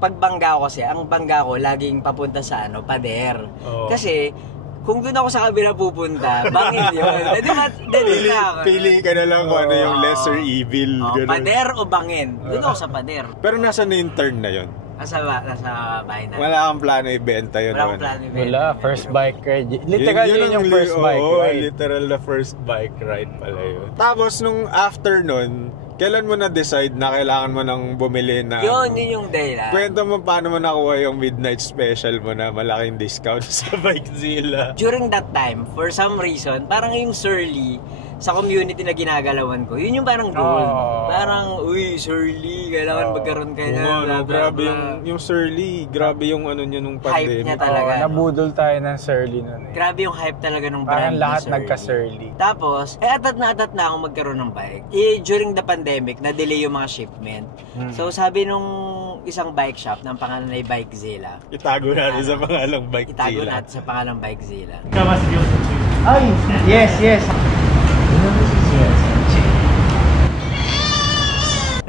pagbangga ko kasi, ang bangga ko laging papunta sa pader. Kasi, kung doon ako sa kabila pupunta, bangin yun. Pili ka na lang kung ano yung lesser evil. Pader o bangin? Doon ako sa pader. Pero nasa na yung turn na yun? Nasa bahay na. Wala kang plano ibenta yun. Wala akong plano ibenta. Wala, first bike ride. Literal yun yung first bike ride. Literal na first bike ride pala yun. Tapos nung after nun, kailan mo na-decide na kailangan mo nang bumili na... Yun yung dahilan. Kwento mo paano mo nakuha yung midnight special mo na malaking discount sa Bikezilla. During that time, for some reason, parang yung Surly, sa community na ginagalawan ko, yun yung parang goal. Parang, uy, Surly, kailangan magkaroon ka na. Grabe yung Surly, grabe yung ano niya nung pandemic. Hype niya talaga. Nabudol tayo ng Surly nun eh. Grabe yung hype talaga nung brand parang lahat Surly. nagka-Surly. Tapos, atat na ako magkaroon ng bike. During the pandemic, na-delay yung mga shipment. So, sabi nung isang bike shop ng pangalan ay Bikezilla. Itago natin sa pangalang Bikezilla. Itago natin sa pangalang Bikezilla. Ay, yes.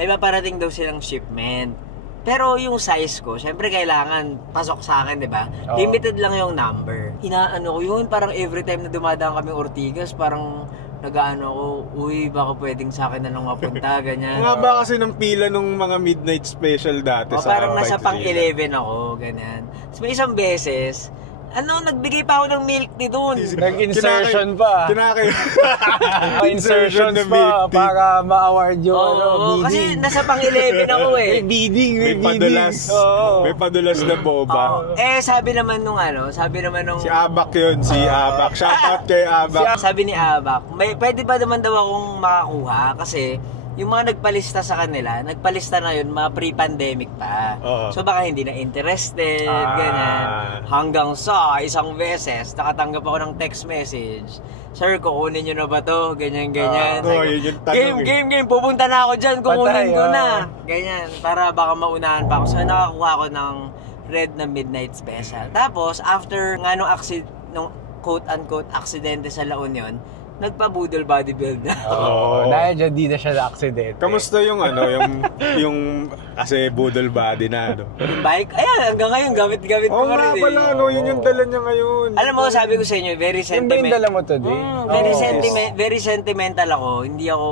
May paparating daw silang shipment. Pero yung size ko, syempre kailangan pasok sa akin, di ba? Limited lang yung number. Inaano ko yun, parang every time na dumadaan kami Ortigas, parang nag-ano ako, uy, baka pwedeng sa akin na nang mapunta, ganyan. Nga ba kasi ng pila nung mga midnight special dati sa parang nasa pang 11 ako, ganyan. So may isang beses, nagbigay pa ako ng milk tea doon. Nag-insertion pa. Insertion Insertions pa para ma-award yung bidding. Kasi nasa pang 11 ako eh. May padulas. May padulas na boba. Sabi naman nung Si Abak yun, si Abak. Shoutout kay Abak. Sabi ni Abak, pwede pa naman daw akong makakuha kasi yung mga nagpalista sa kanila, nagpalista na yun mga pre-pandemic pa. So baka hindi na interested, ganyan. Hanggang sa isang beses, nakatanggap ako ng text message. Sir, kukunin nyo na ba to? Ganyan. Game. Pupunta na ako dyan, kukunin ko na. Ganyan, para baka maunahan pa ako. So nakakuha ko ng red na midnight special. Tapos, after nga nung quote-unquote aksidente sa La Union, nagpa-budol bodybuild na. Dahil dyan di na siya na-accident. Kamusta yung yung kasi budol body na Yung bike? Ayan, hanggang ngayon gamit-gamit ko nga rin. pala, yun yung dala niya ngayon. Alam mo, sabi ko sa inyo, very sentimental. Yung dala mo today? Very sentimental ako. Hindi ako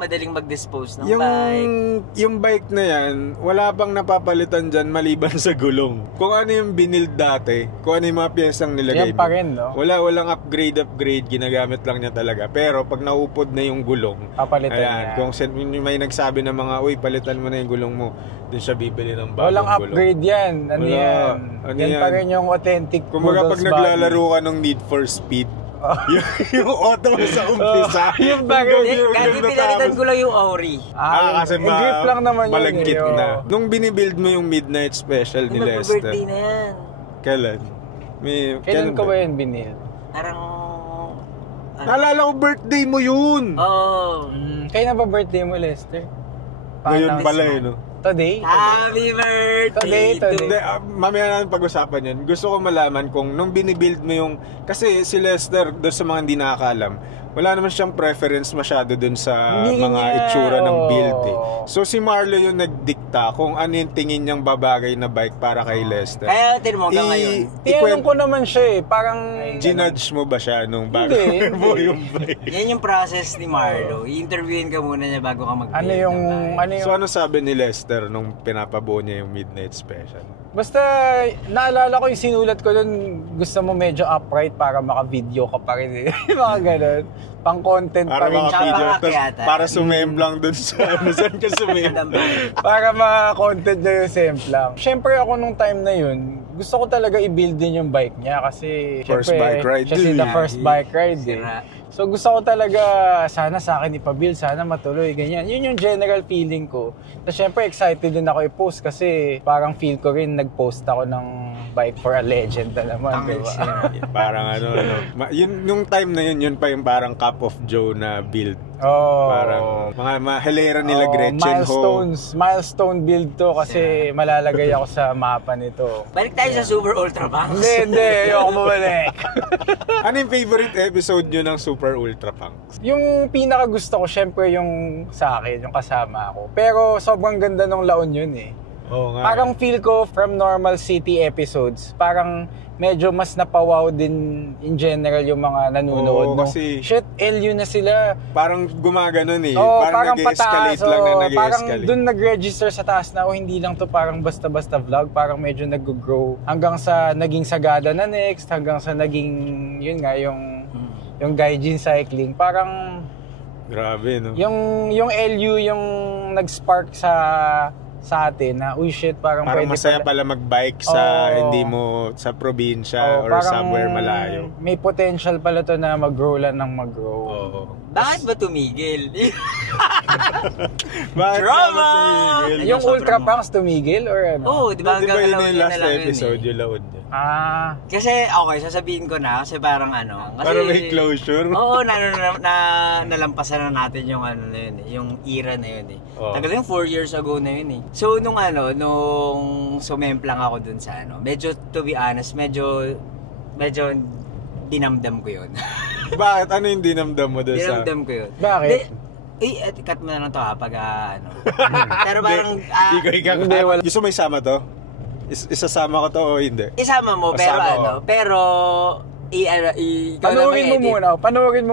madaling mag-dispose ng bike. Yung bike na yan, wala bang napapalitan dyan maliban sa gulong. Kung ano yung binild dati, kung ano yung mga piyesang nilagay yan pa rin, no? Walang upgrade, ginagamit lang niya talaga. Pero pag naupod na yung gulong, papalitan niya. Kung may nagsabi na mga, uy, palitan mo na yung gulong mo, doon siya bibili ng bagong gulong. Walang upgrade yan. Yan pa rin yung authentic Kumbaga pag naglalaro ka ng Need for Speed, yung auto sa umpisa. Yung bagay. Kahit pinalitan ko lang yung Auri. Kasi grip lang naman malagkit na. Nung binibuild mo yung midnight special ni Lester. Birthday na yan. Kailan? Kailan ko ba yun binil? Parang... Naalala ko birthday mo yun! Kailan ba birthday mo, Lester? Ngayon pala yun, no? Today? Happy birthday! Today. Mamaya natin pag-usapan yun. Gusto ko malaman kung nung binibuild mo yung... Kasi si Lester, doon sa mga hindi nakakalam, wala naman siyang preference masyado dun sa mga itsura ng build eh. So si Marlo yung nagdikta kung ano yung tingin niyang babagay na bike para kay Lester. Kaya tinmo ka ngayon. Tinanong ko naman siya eh, parang... Ginudge mo ba siya nung bago mo yung bike? Yan yung process ni Marlo. I-interviewin ka muna niya bago ka mag-build. So ano sabi ni Lester nung pinapabuo niya yung midnight special? Basta naalala ko yung sinulat ko doon, gusto mo medyo upright para maka-video ka pa rin eh. Mga ganun. Pang-content pa rin siya. Para sumemblang doon sa saan ka sumemblang. Para maka-content niya yung semplang. Siyempre ako nung time na yun, gusto ko talaga i-build din yung bike niya kasi first bike ride siya the first bike ride eh. So gusto ko talaga, sana sa akin ipabuild, sana matuloy, ganyan. Yun yung general feeling ko. Tapos syempre excited din ako i-post kasi parang feel ko rin nag-post ako ng Bike for a Legend na naman, diba? Parang yun, nung time na yun pa yung parang Cup of Joe na build. Parang mga mahalera nila Gretchen milestone build to kasi malalagay ako sa mapa nito. Balik tayo sa Super Ultra Punks. Hindi, ayoko mabalik. Ano yung favorite episode nyo ng Super Ultra Punks? Yung pinaka gusto ko, syempre yung sa akin, yung kasama ako. Pero sobrang ganda ng laon yun eh. Oo nga. Parang feel ko from normal city episodes, parang medyo mas napawaw din in general yung mga nanonood. Kasi shit, LU na sila. Parang gumaganon eh. Parang nag-escalate lang na nag-escalate. Parang dun nag-register sa taas na, hindi lang to parang basta-basta vlog. Parang medyo nag-grow. Hanggang sa naging Sagada na next, hanggang sa naging, yun nga, yung Gaijin Cycling. Parang grabe, no? Yung LU yung nag-spark sa atin na shit, parang pwede masaya pala mag-bike sa hindi mo sa probinsya or somewhere malayo. May potential pala to na mag-grow lang ng mag-grow. Bakit ba tumigil? Bakit Drama! tumigil? Yung Ultra Punks tumigil or ano? Oo, di ba? Di ba yun yung last episode yung laod niya? Kasi okay, sasabihin ko na kasi parang kasi para may closure. Oo, nalampasan na natin yung na yun eh, yung era na yun eh. Tagal yung 4 years ago na yun eh. So nung sumemplang ako dun sa medyo to be honest, medyo dinamdam ko yun. Bakit? Ano yung dinamdam mo dun sa? Dinamdam ko yun. Bakit? Cut mo na lang to pag Pero parang ikaw. Gusto mo isama to? Isasama ko to o hindi? Isama mo, pero pero panoorin mo muna.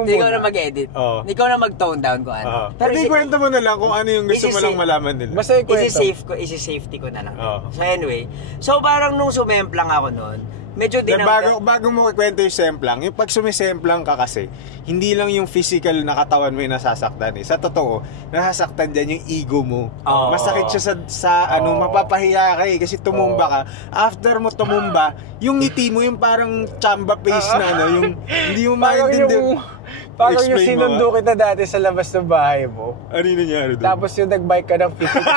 Ikaw na mag-edit. Ikaw na mag-tone down ko Pero ikwento mo na lang kung ano yung gusto mo lang malaman nila. Basta ikwento. Isi-safety ko na lang. So anyway, parang nung sumemplang ako noon, medyo bago mo ikwento yung semplang, yung pag sumisemplang ka kasi, hindi lang yung physical na katawan mo yung nasasaktan eh. Sa totoo, nasasaktan dyan yung ego mo. Masakit siya sa mapapahiya ka eh, kasi tumumba ka. After mo tumumba, yung ngiti mo yung parang chamba face na yung hindi mo maintindihan. Parang yung sinundo kita dati sa labas ng bahay mo. Ano yung nangyari doon? Tapos yung nag-bike ka ng physics.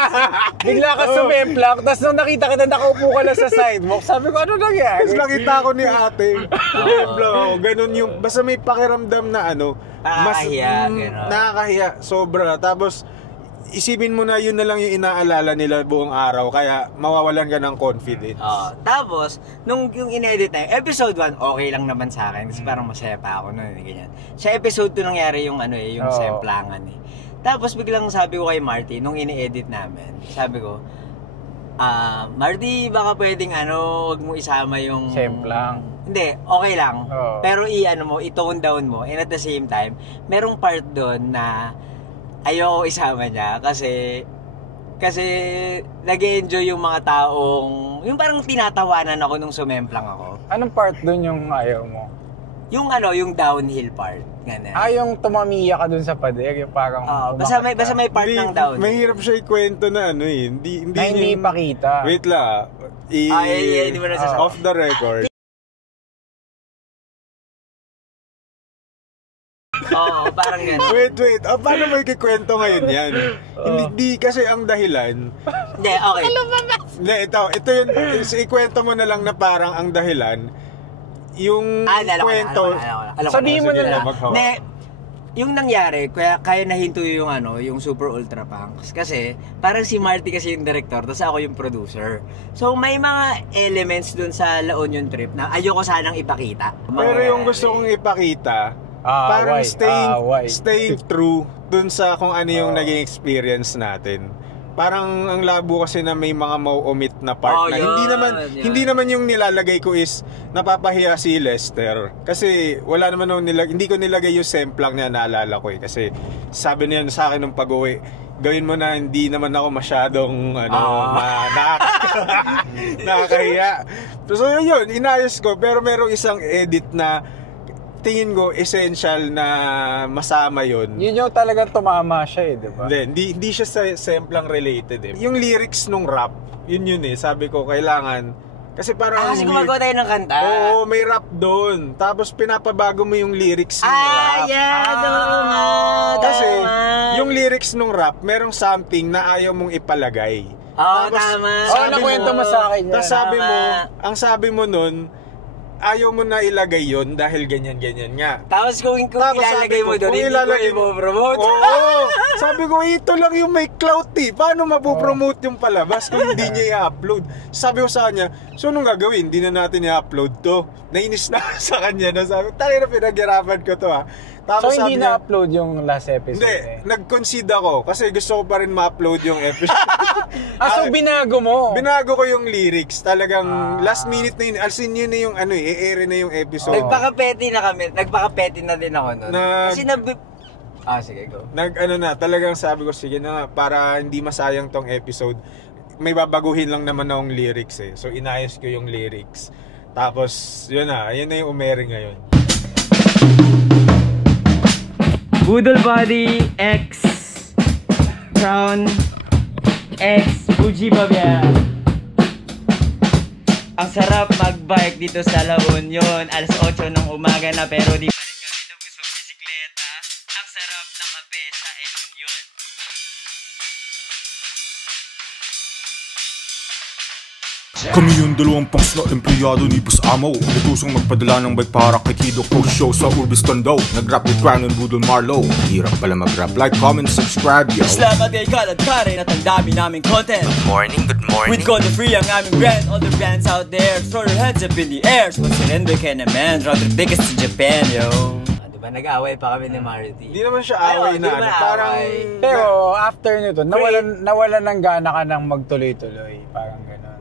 Bigla ka sumemplang, tapos nung nakita ka na nakaupo ka lang sa sidewalk, sabi ko, ano nangyari? Tapos nakita ko ni ate, sumemplang ako. Ganun yung, basta may pakiramdam na nakakahiya, sobra. Tapos, isipin mo na yun na lang yung inaalala nila buong araw, kaya mawawalan ka ng confidence. Tapos, nung yung in-edit na episode 1, okay lang naman sa akin kasi parang masaya pa ako noon, ganyan. Sa episode 2 nangyari yung yung semplangan eh. Tapos biglang sabi ko kay Marty, nung ini-edit namin, sabi ko, Marty, baka pwedeng wag mo isama yung semplang. Hindi, okay lang. Pero i-tone down mo, and at the same time, merong part doon na ayoko isama niya kasi nag-enjoy yung mga taong, yung parang tinatawanan ako nung sumemplang ako. Anong part dun yung ayaw mo? Yung yung downhill part. Ganun. Yung tumamiya ka dun sa pader, yung parang basta may part ng downhill. Mahirap siya ikwento na hindi ipakita. Wait lang. Hindi mo na sasabihin. Off the record. Parang gano'n. Wait. Paano mo ikikwento ngayon yan? Hindi kasi ang dahilan. Hindi, okay. Hindi, ito yun. Ikwento mo na lang na parang ang dahilan. Yung kwento. Sabihin mo na lang. Yung nangyari, kaya nahinto yung Super Ultra Punks. Kasi, parang si Marty kasi yung director, tapos ako yung producer. So, may mga elements dun sa La Union trip na ayoko sanang ipakita. Pero yung gusto kong ipakita, parang staying true dun sa kung ano yung naging experience natin. Parang ang labo kasi na may mga mau-omit na part na hindi naman yung nilalagay ko is napapahiya si Lester. Kasi wala naman hindi ko nilagay yung semplang niya, naalala ko eh. Kasi sabi niya sa akin nung pag-uwi, gawin mo na hindi naman ako masyadong nakakahiya. So yun, inayos ko. Pero merong isang edit na tingin ko essential na masama yun. Yun yung talagang tumama siya di ba? Hindi siya sa semplang related eh. Yung lyrics nung rap, yun eh. Sabi ko, kailangan Kasi parang... Kasi gumagawa tayo ng kanta. Oo, may rap doon. Tapos pinapabago mo yung lyrics ng rap. Kasi yung lyrics ng rap, merong something na ayaw mong ipalagay. Tama. Nakwento mo sa akin yan. Tapos ang sabi mo nun, ayaw mo na ilagay yon dahil ganyan-ganyan nga. Tapos kung ilalagay mo doon, hindi ko i-promote. Oo. Sabi ko, ito lang yung may clout eh. Paano mapopromote yung palabas kung hindi niya i-upload? Sabi ko sa kanya, so anong gagawin? Hindi na natin i-upload to. Nainis na sa kanya na sabi, tayo na pinaghirapan ko to ha. Tapos so hindi na-upload yung last episode? Hindi, nag-concede ako kasi gusto ko pa rin ma-upload yung episode. So binago mo? Binago ko yung lyrics. Talagang last minute na yun. Alsin yun na yung i-air na yung episode. Nagpaka-petty na kami. Nagpaka-petty na din ako nun. Kasi sige, go. Talagang sabi ko, sige na para hindi masayang tong episode. May babaguhin lang naman akong lyrics eh. So inayos ko yung lyrics. Tapos, yun na yung umere ngayon. Budol Body X Crown X Fuji Baviera. Ang sarap mag-bike dito sa La Union. Alas 8 ng umaga na pero di pa rin kami tapos magbisikleta. Ang sarap ng kape sa El Union. Kami yung dalawang punks na empleyado ni Boss Amo. Natusong magpadala ng bike para kay Kido Post Show sa Urbis Tondo. Nag-rap with Crown and Budol Marlo. Hirap pala mag-rap. Like, comment, subscribe, yo. Salamat kay Kalad Karen at ang dami naming content. Good morning. With Code Free ang aming brand. All the brands out there, throw your hands up in the air. Sponsorin by Ken and Man, rather biggest to Japan, yo. Diba, nag-away pa kami ni Marty. Hindi naman siya away na. Parang... Pero after nito, nawalan ng gana ka ng magtuloy-tuloy. Parang gano'n.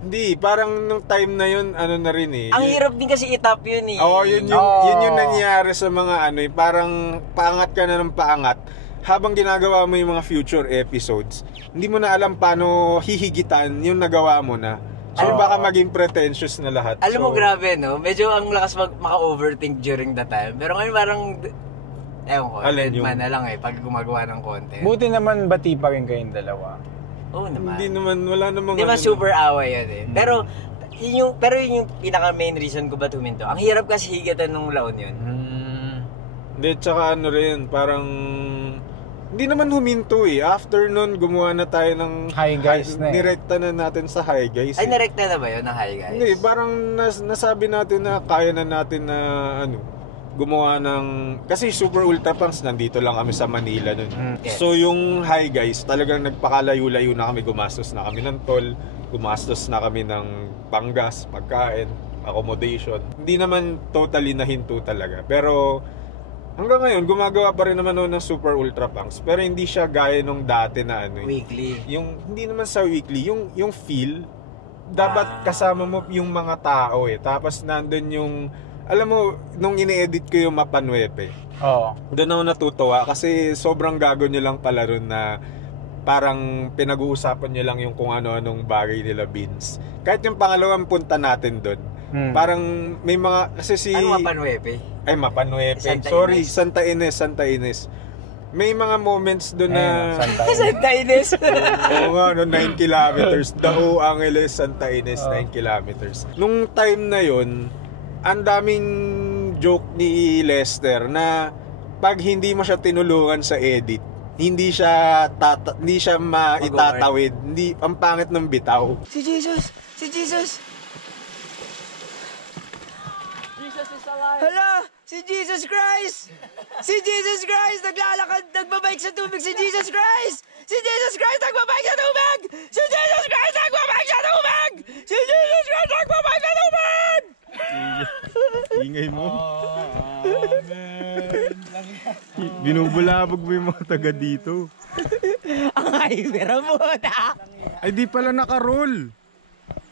Hindi, parang nung time na yun, na rin eh. Ang hirap din kasi itap yun eh. Oo, yun yung nangyari sa mga parang paangat ka na ng paangat. Habang ginagawa mo yung mga future episodes, hindi mo na alam paano hihigitan yung nagawa mo na. So baka maging pretentious na lahat. Alam mo, grabe no? Medyo ang lakas maka-overthink during that time. Pero ngayon parang, ewan ko, man na lang pag gumagawa ng content. Buti naman bati pa rin kayong dalawa. Oo naman. Hindi naman, wala namang... Hindi ba super away yun eh. Pero yun yung pinaka main reason ko ba't huminto. Ang hirap kasi higatan nung La Union. Hindi, tsaka rin, parang... Hindi naman huminto eh. After nun, gumawa na tayo ng... Hi Guys na nirekta na natin sa Hi Guys. Ay, nirekta na ba yun ng Hi Guys? Hindi, parang nasabi natin na kaya na natin na gumawa ng... Kasi Super Ultra Punks, nandito lang kami sa Manila nun. Yes. So yung Hi Guys, talagang nagpakalayo-layo na kami. Gumastos na kami ng toll, gumastos na kami ng panggas, pagkain, accommodation. Hindi naman totally nahinto talaga. Pero hanggang ngayon, gumagawa pa rin naman noon ng Super Ultra Punks. Pero hindi siya gaya nung dati na weekly. Hindi naman sa weekly. Yung feel, dapat kasama mo yung mga tao eh. Tapos nandun yung... Alam mo, nung ine-edit ko yung Mapa 9, doon ako natutuwa kasi sobrang gago nyo lang pala ron na parang pinag-uusapan nyo lang yung kung ano-anong bagay nila Beans. Kahit yung pangalawang punta natin doon, parang may mga, kasi si... Ano Mapa 9? Ay, Mapa 9. Sorry, Santa Ines. May mga moments doon na... Santa Ines. Oo nga, 9 kilometers. Dao Angeles, Santa Ines, 9 kilometers. Nung time na yon, ang daming joke ni Lester na pag hindi mo siya tinulungan sa edit, hindi siya maitatawid, hindi ang pangit ng bitaw. Si Jesus is alive. Hala, si Jesus Christ naglalakad, nagbabike sa tubig. Si Jesus Christ nagbabike sa tubig. Ingay mo. Binubulabog mo yung mga taga dito. Ang hyper mo na. Ay, di pala naka-roll.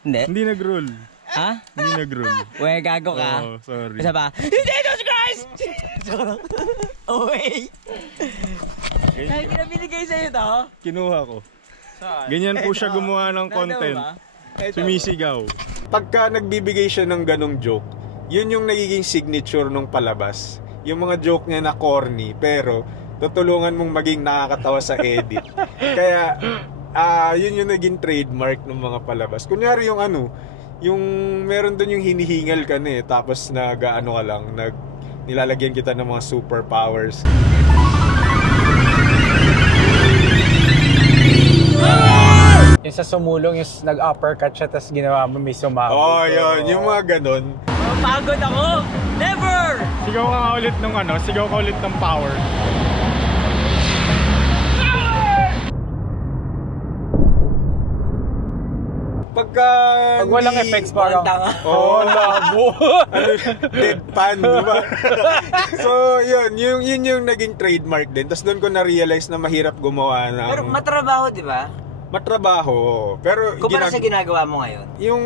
Hindi nag-roll. Ha? Hindi nag-roll. Uy, gago ka. Oh, sorry. Isa pa. Jesus Christ! Uy! Ay, binigay sa'yo to? Kinuha ko. Ganyan po siya gumawa ng content. Sumisigaw. Pagka nagbibigay siya ng ganong joke, yun yung nagiging signature ng palabas. Yung mga joke niya na corny, pero tutulungan mong maging nakakatawa sa edit. Kaya, yun yung naging trademark ng mga palabas. Kunyari yung Yung meron doon yung hinihingal ka na tapos nag-ano ka lang, nilalagyan kita ng mga superpowers. Yung sa sumulong, yung nag-uppercut siya tapos ginawa mo may sumabog. Oh, yun. Yung mga ganon. Pagod ako! Never! Sigaw ka nga ulit ng sigaw ka ulit ng power. Pag walang effects parang labo. Deadpan, diba? So, yun yung naging trademark din. Tapos doon ko na-realize na mahirap gumawa ng... Pero matrabaho, di ba? Matrabaho. Pero kumpara sa ginagawa mo ngayon? Yung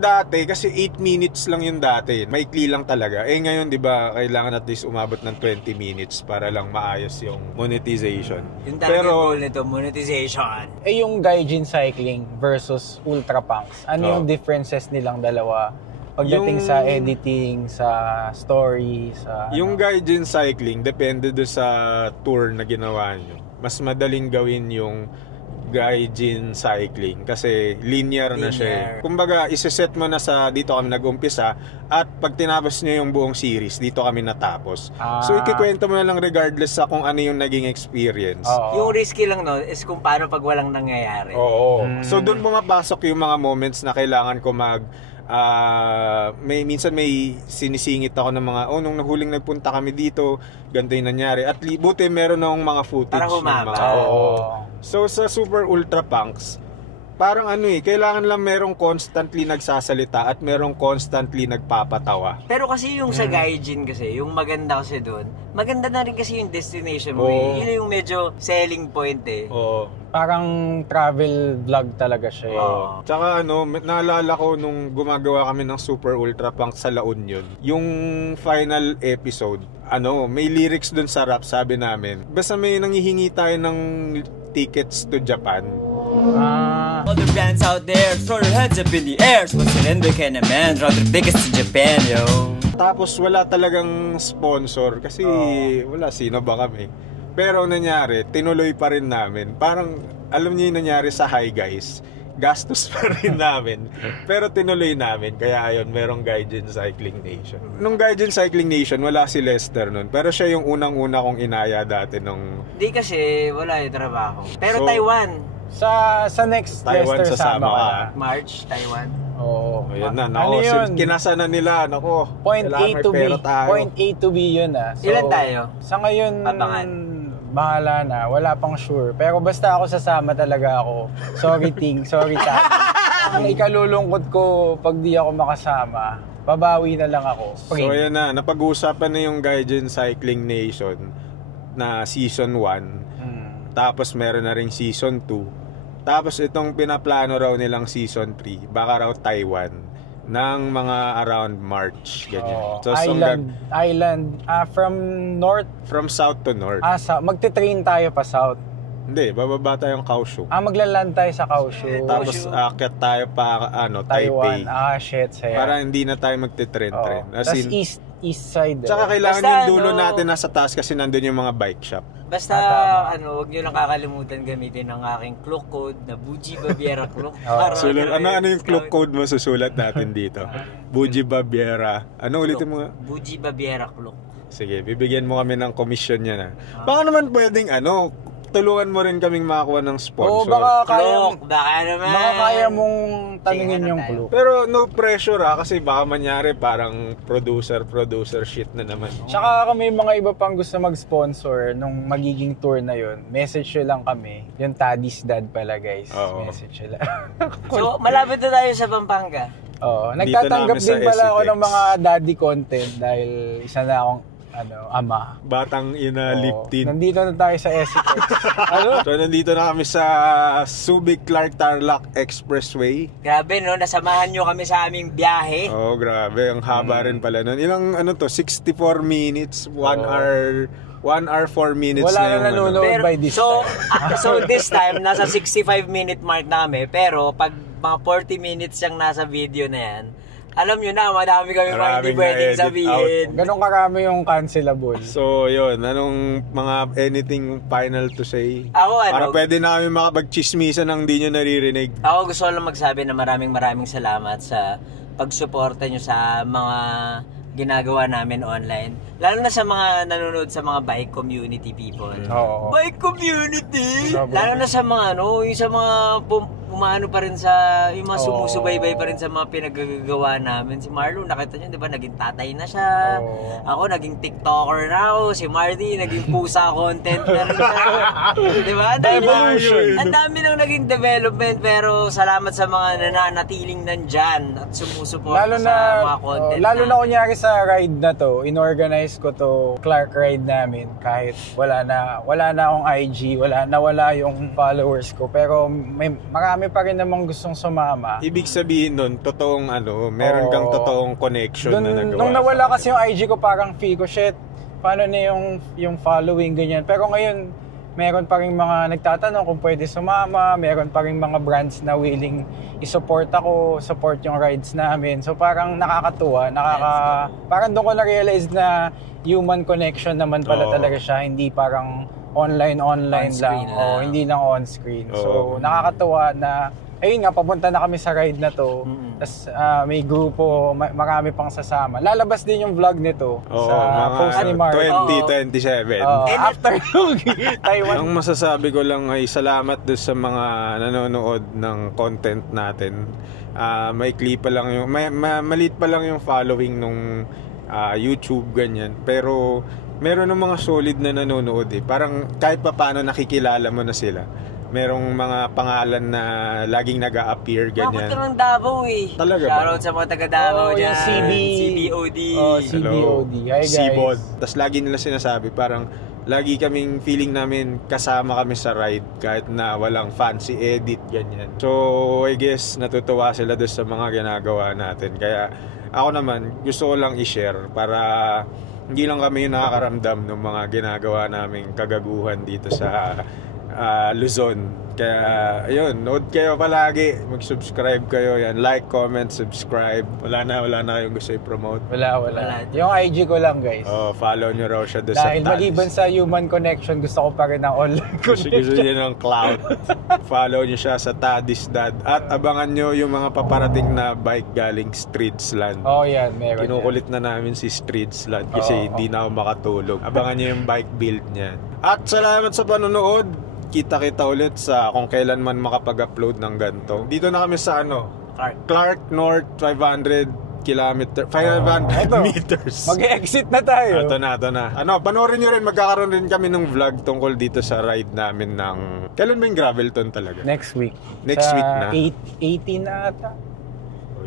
dati, kasi 8 minutes lang yung dati. Maikli lang talaga. Ngayon, di ba, kailangan at least umabot ng 20 minutes para lang maayos yung monetization. Yung talagang goal nito, monetization. Yung Gaijin Cycling versus Ultra Punks, ano yung differences nilang dalawa? Pagdating sa editing, sa story, sa... Yung Gaijin Cycling, depende do sa tour na ginawa nyo. Mas madaling gawin yung Gaijin Cycling kasi linear na siya. Kumbaga, iseset mo na sa dito kami nag-umpisa at pag tinapos nyo yung buong series, dito kami natapos. So, ikikwento mo na lang regardless sa kung ano yung naging experience. Yung risky lang is kung paano pag walang nangyayari. So, doon pumapasok yung mga moments na kailangan ko minsan may sinisingit ako ng mga nung nahuling nagpunta kami dito, ganito yung nangyari. At buti meron akong mga footage. Parang humaba. So sa Super Ultra Punks, parang kailangan lang merong constantly nagsasalita at merong constantly nagpapatawa. Pero kasi yung sa Gaijin kasi, yung maganda kasi doon, maganda na rin kasi yung destination mo. Yun yung medyo selling point Parang travel vlog talaga siya. Tsaka naalala ko nung gumagawa kami ng Super Ultra Punks sa La Union, yung final episode, may lyrics dun sa rap, sabi namin. Basta may nanghihingi tayo ng tickets to Japan. All the bands out there, throw your hands up in the air. Surrender can a man, draw the biggest to Japan, yo. Tapos wala talagang sponsor kasi wala, sino ba kami. Pero nangyari, tinuloy pa rin namin. Parang, alam niyo yung nangyari sa Hi Guys, gastos pa rin namin. Pero tinuloy namin, kaya ayun, merong Gaijin Cycling Nation. Nung Gaijin Cycling Nation, wala si Lester nun. Pero siya yung unang-una kong inaya dati nung... Hindi kasi, wala yung trabaho. Pero Taiwan. Sa next Taiwan, Lester sasama ka. March, Taiwan. Ayan na, kinasa na nila, Point A to B. Point A to B yun Ilan tayo? Sa ngayon, bahala na, wala pang sure. Pero basta ako sasama talaga ako. Sorry Ting, sorry Tad. Ang ikalulungkot ko pag di ako makasama, babawi na lang ako. So ayan na, napag-uusapan na yung Gaijin Cycling Nation na Season 1. Tapos meron na ring Season 2. Tapos itong pinaplano raw nilang Season 3, baka raw Taiwan, ng mga around March, ganyan. So, Island, from south to north. Magte-train tayo pa south. Hindi, bababa tayong Kaohsiung. Maglaland tayo sa Kaohsiung. Tapos aakyat tayo pa Taipei. Saya. Para hindi na tayo magte-tren-tren. Tapos east side. Tsaka kailangan yung dulo natin nasa taas kasi nandun yung mga bike shop. Basta huwag nyo lang kakalimutan gamitin ang aking clock code na Buji Baviera Clock. Ano yung clock code mo susulat natin dito? Buji Baviera. Ano ulitin mo nga? Buji Baviera Clock. Sige, bibigyan mo kami ng commission niya na. Baka naman pwedeng tulungan mo rin kaming makakuha ng sponsor. Baka kaya mong tanungin yung clue. Pero no pressure kasi baka manyari parang producer shit na naman. Tsaka kami mga iba pang gusto mag-sponsor nung magiging tour na yun. Message nyo lang kami. Yung Taddy's Dad pala guys. Message nyo lang. So malapit na tayo sa Pampanga. Nagtatanggap din pala ako ng mga daddy content dahil isa na akong ama. Batang liptin. Nandito na tayo sa SEX. So, nandito na kami sa Subic Clark Tarlac Expressway. Grabe, nasamahan nyo kami sa aming biyahe. Grabe. Ang haba rin pala nun. Ilang, 64 minutes, 1 hour 4 minutes wala na yung nanonood by this time. So this time, nasa 65-minute mark na kami. Pero, pag mga 40 minutes yung nasa video na yan, Alam nyo na, madami kami pa hindi pwedeng sabihin. Ganun karami yung cancelable. So, yun. Anong mga anything final to say? Ako, Para pwede na kami makapag-chismisan ng di nyo naririnig. Ako gusto lang magsabi na maraming salamat sa pagsuporta nyo sa mga ginagawa namin online. Lalo na sa mga nanonood sa mga bike community people. Bike community! Lalo na sa mga yung sa mga umaano pa rin sa, yung mga sumusubaybay pa rin sa mga pinagagawa namin. Si Marlo, nakita nyo, di ba, naging tatay na siya. Ako, naging TikToker na ako. Si Marty, naging pusa content na rin siya. Di ba? Ang dami nang naging development, pero salamat sa mga nananatiling nandyan at sumusuporta sa mga content lalo na kunyari sa ride na to, inorganize ko to Clark ride namin kahit wala na akong IG, wala yung followers ko, pero marami pa rin namang gustong sumama. Ibig sabihin nun, totoong meron kang totoong connection na nagawa. Nung nawala kasi yung IG ko, parang feel ko, shit, paano na yung following, ganyan. Pero ngayon, meron pa rin mga nagtatanong kung pwede sumama, meron pa rin mga brands na willing i-support yung rides namin. So parang nakakatuwa, parang doon ko na-realize na human connection naman pala talaga siya, hindi parang online lang. Hindi lang on-screen. So, nakakatuwa na, ayun nga, papunta na kami sa ride na to. Tapos, may grupo, marami pang sasama. Lalabas din yung vlog nito sa post ni Mark. 2027. After yung Taiwan. Ang masasabi ko lang ay salamat doon sa mga nanonood ng content natin. Maikli pa lang yung, maliit pa lang yung following nung YouTube, ganyan. Pero, meron ng mga solid na nanonood Parang kahit pa paano nakikilala mo na sila. Merong mga pangalan na laging nag-a-appear, ganyan. Bakit ng Davao Talaga ba? Shoutout sa mga taga-Davao dyan. CBOD. CBOD. Hi guys. CBOD. Tapos lagi nila sinasabi, parang lagi kaming feeling namin kasama kami sa ride kahit na walang fancy edit, ganyan. So, I guess natutuwa sila doon sa mga ginagawa natin. Kaya ako naman, gusto ko lang i-share para hindi lang kami yung nakakaramdam ng mga ginagawa naming kagaguhan dito sa Luzon. Kaya, ayun, nood kayo palagi. Mag-subscribe kayo. Yan, like, comment, subscribe. Wala na kayong gusto i-promote. Wala. Yung IG ko lang, guys. Follow nyo raw siya doon sa Dahil maliban sa human connection, gusto ko pa rin ng online connection. Gusto nyo ng cloud. Follow nyo siya sa Tadis Dad. At abangan nyo yung mga paparating na bike galing Streetsland. Yan, meron. Kinukulit na namin si Streetsland kasi hindi na ako makatulog. Abangan nyo yung bike build niya. At salamat sa panonood. Kita-kita ulit sa kung kailan man makapag-upload ng ganito. Dito na kami sa Clark North 500 meters. Mag-exit na tayo. Ito na. Panoorin nyo rin, magkakaroon rin kami ng vlog tungkol dito sa ride namin ng... Kailan ba yung Gravelton talaga? Next week. Week na? 18 na ata.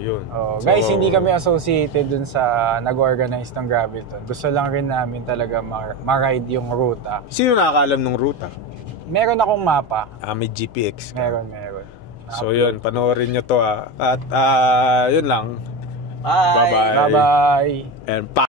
Yun. Guys, hindi kami associated dun sa nag-organize ng Gravelton. Gusto lang rin namin talaga ma-ride yung ruta. Sino nakakaalam ng ruta? Meron akong mapa. May GPX ka. Meron. So yun, panoorin nyo to At yun lang. Bye. Bye-bye. And pa***.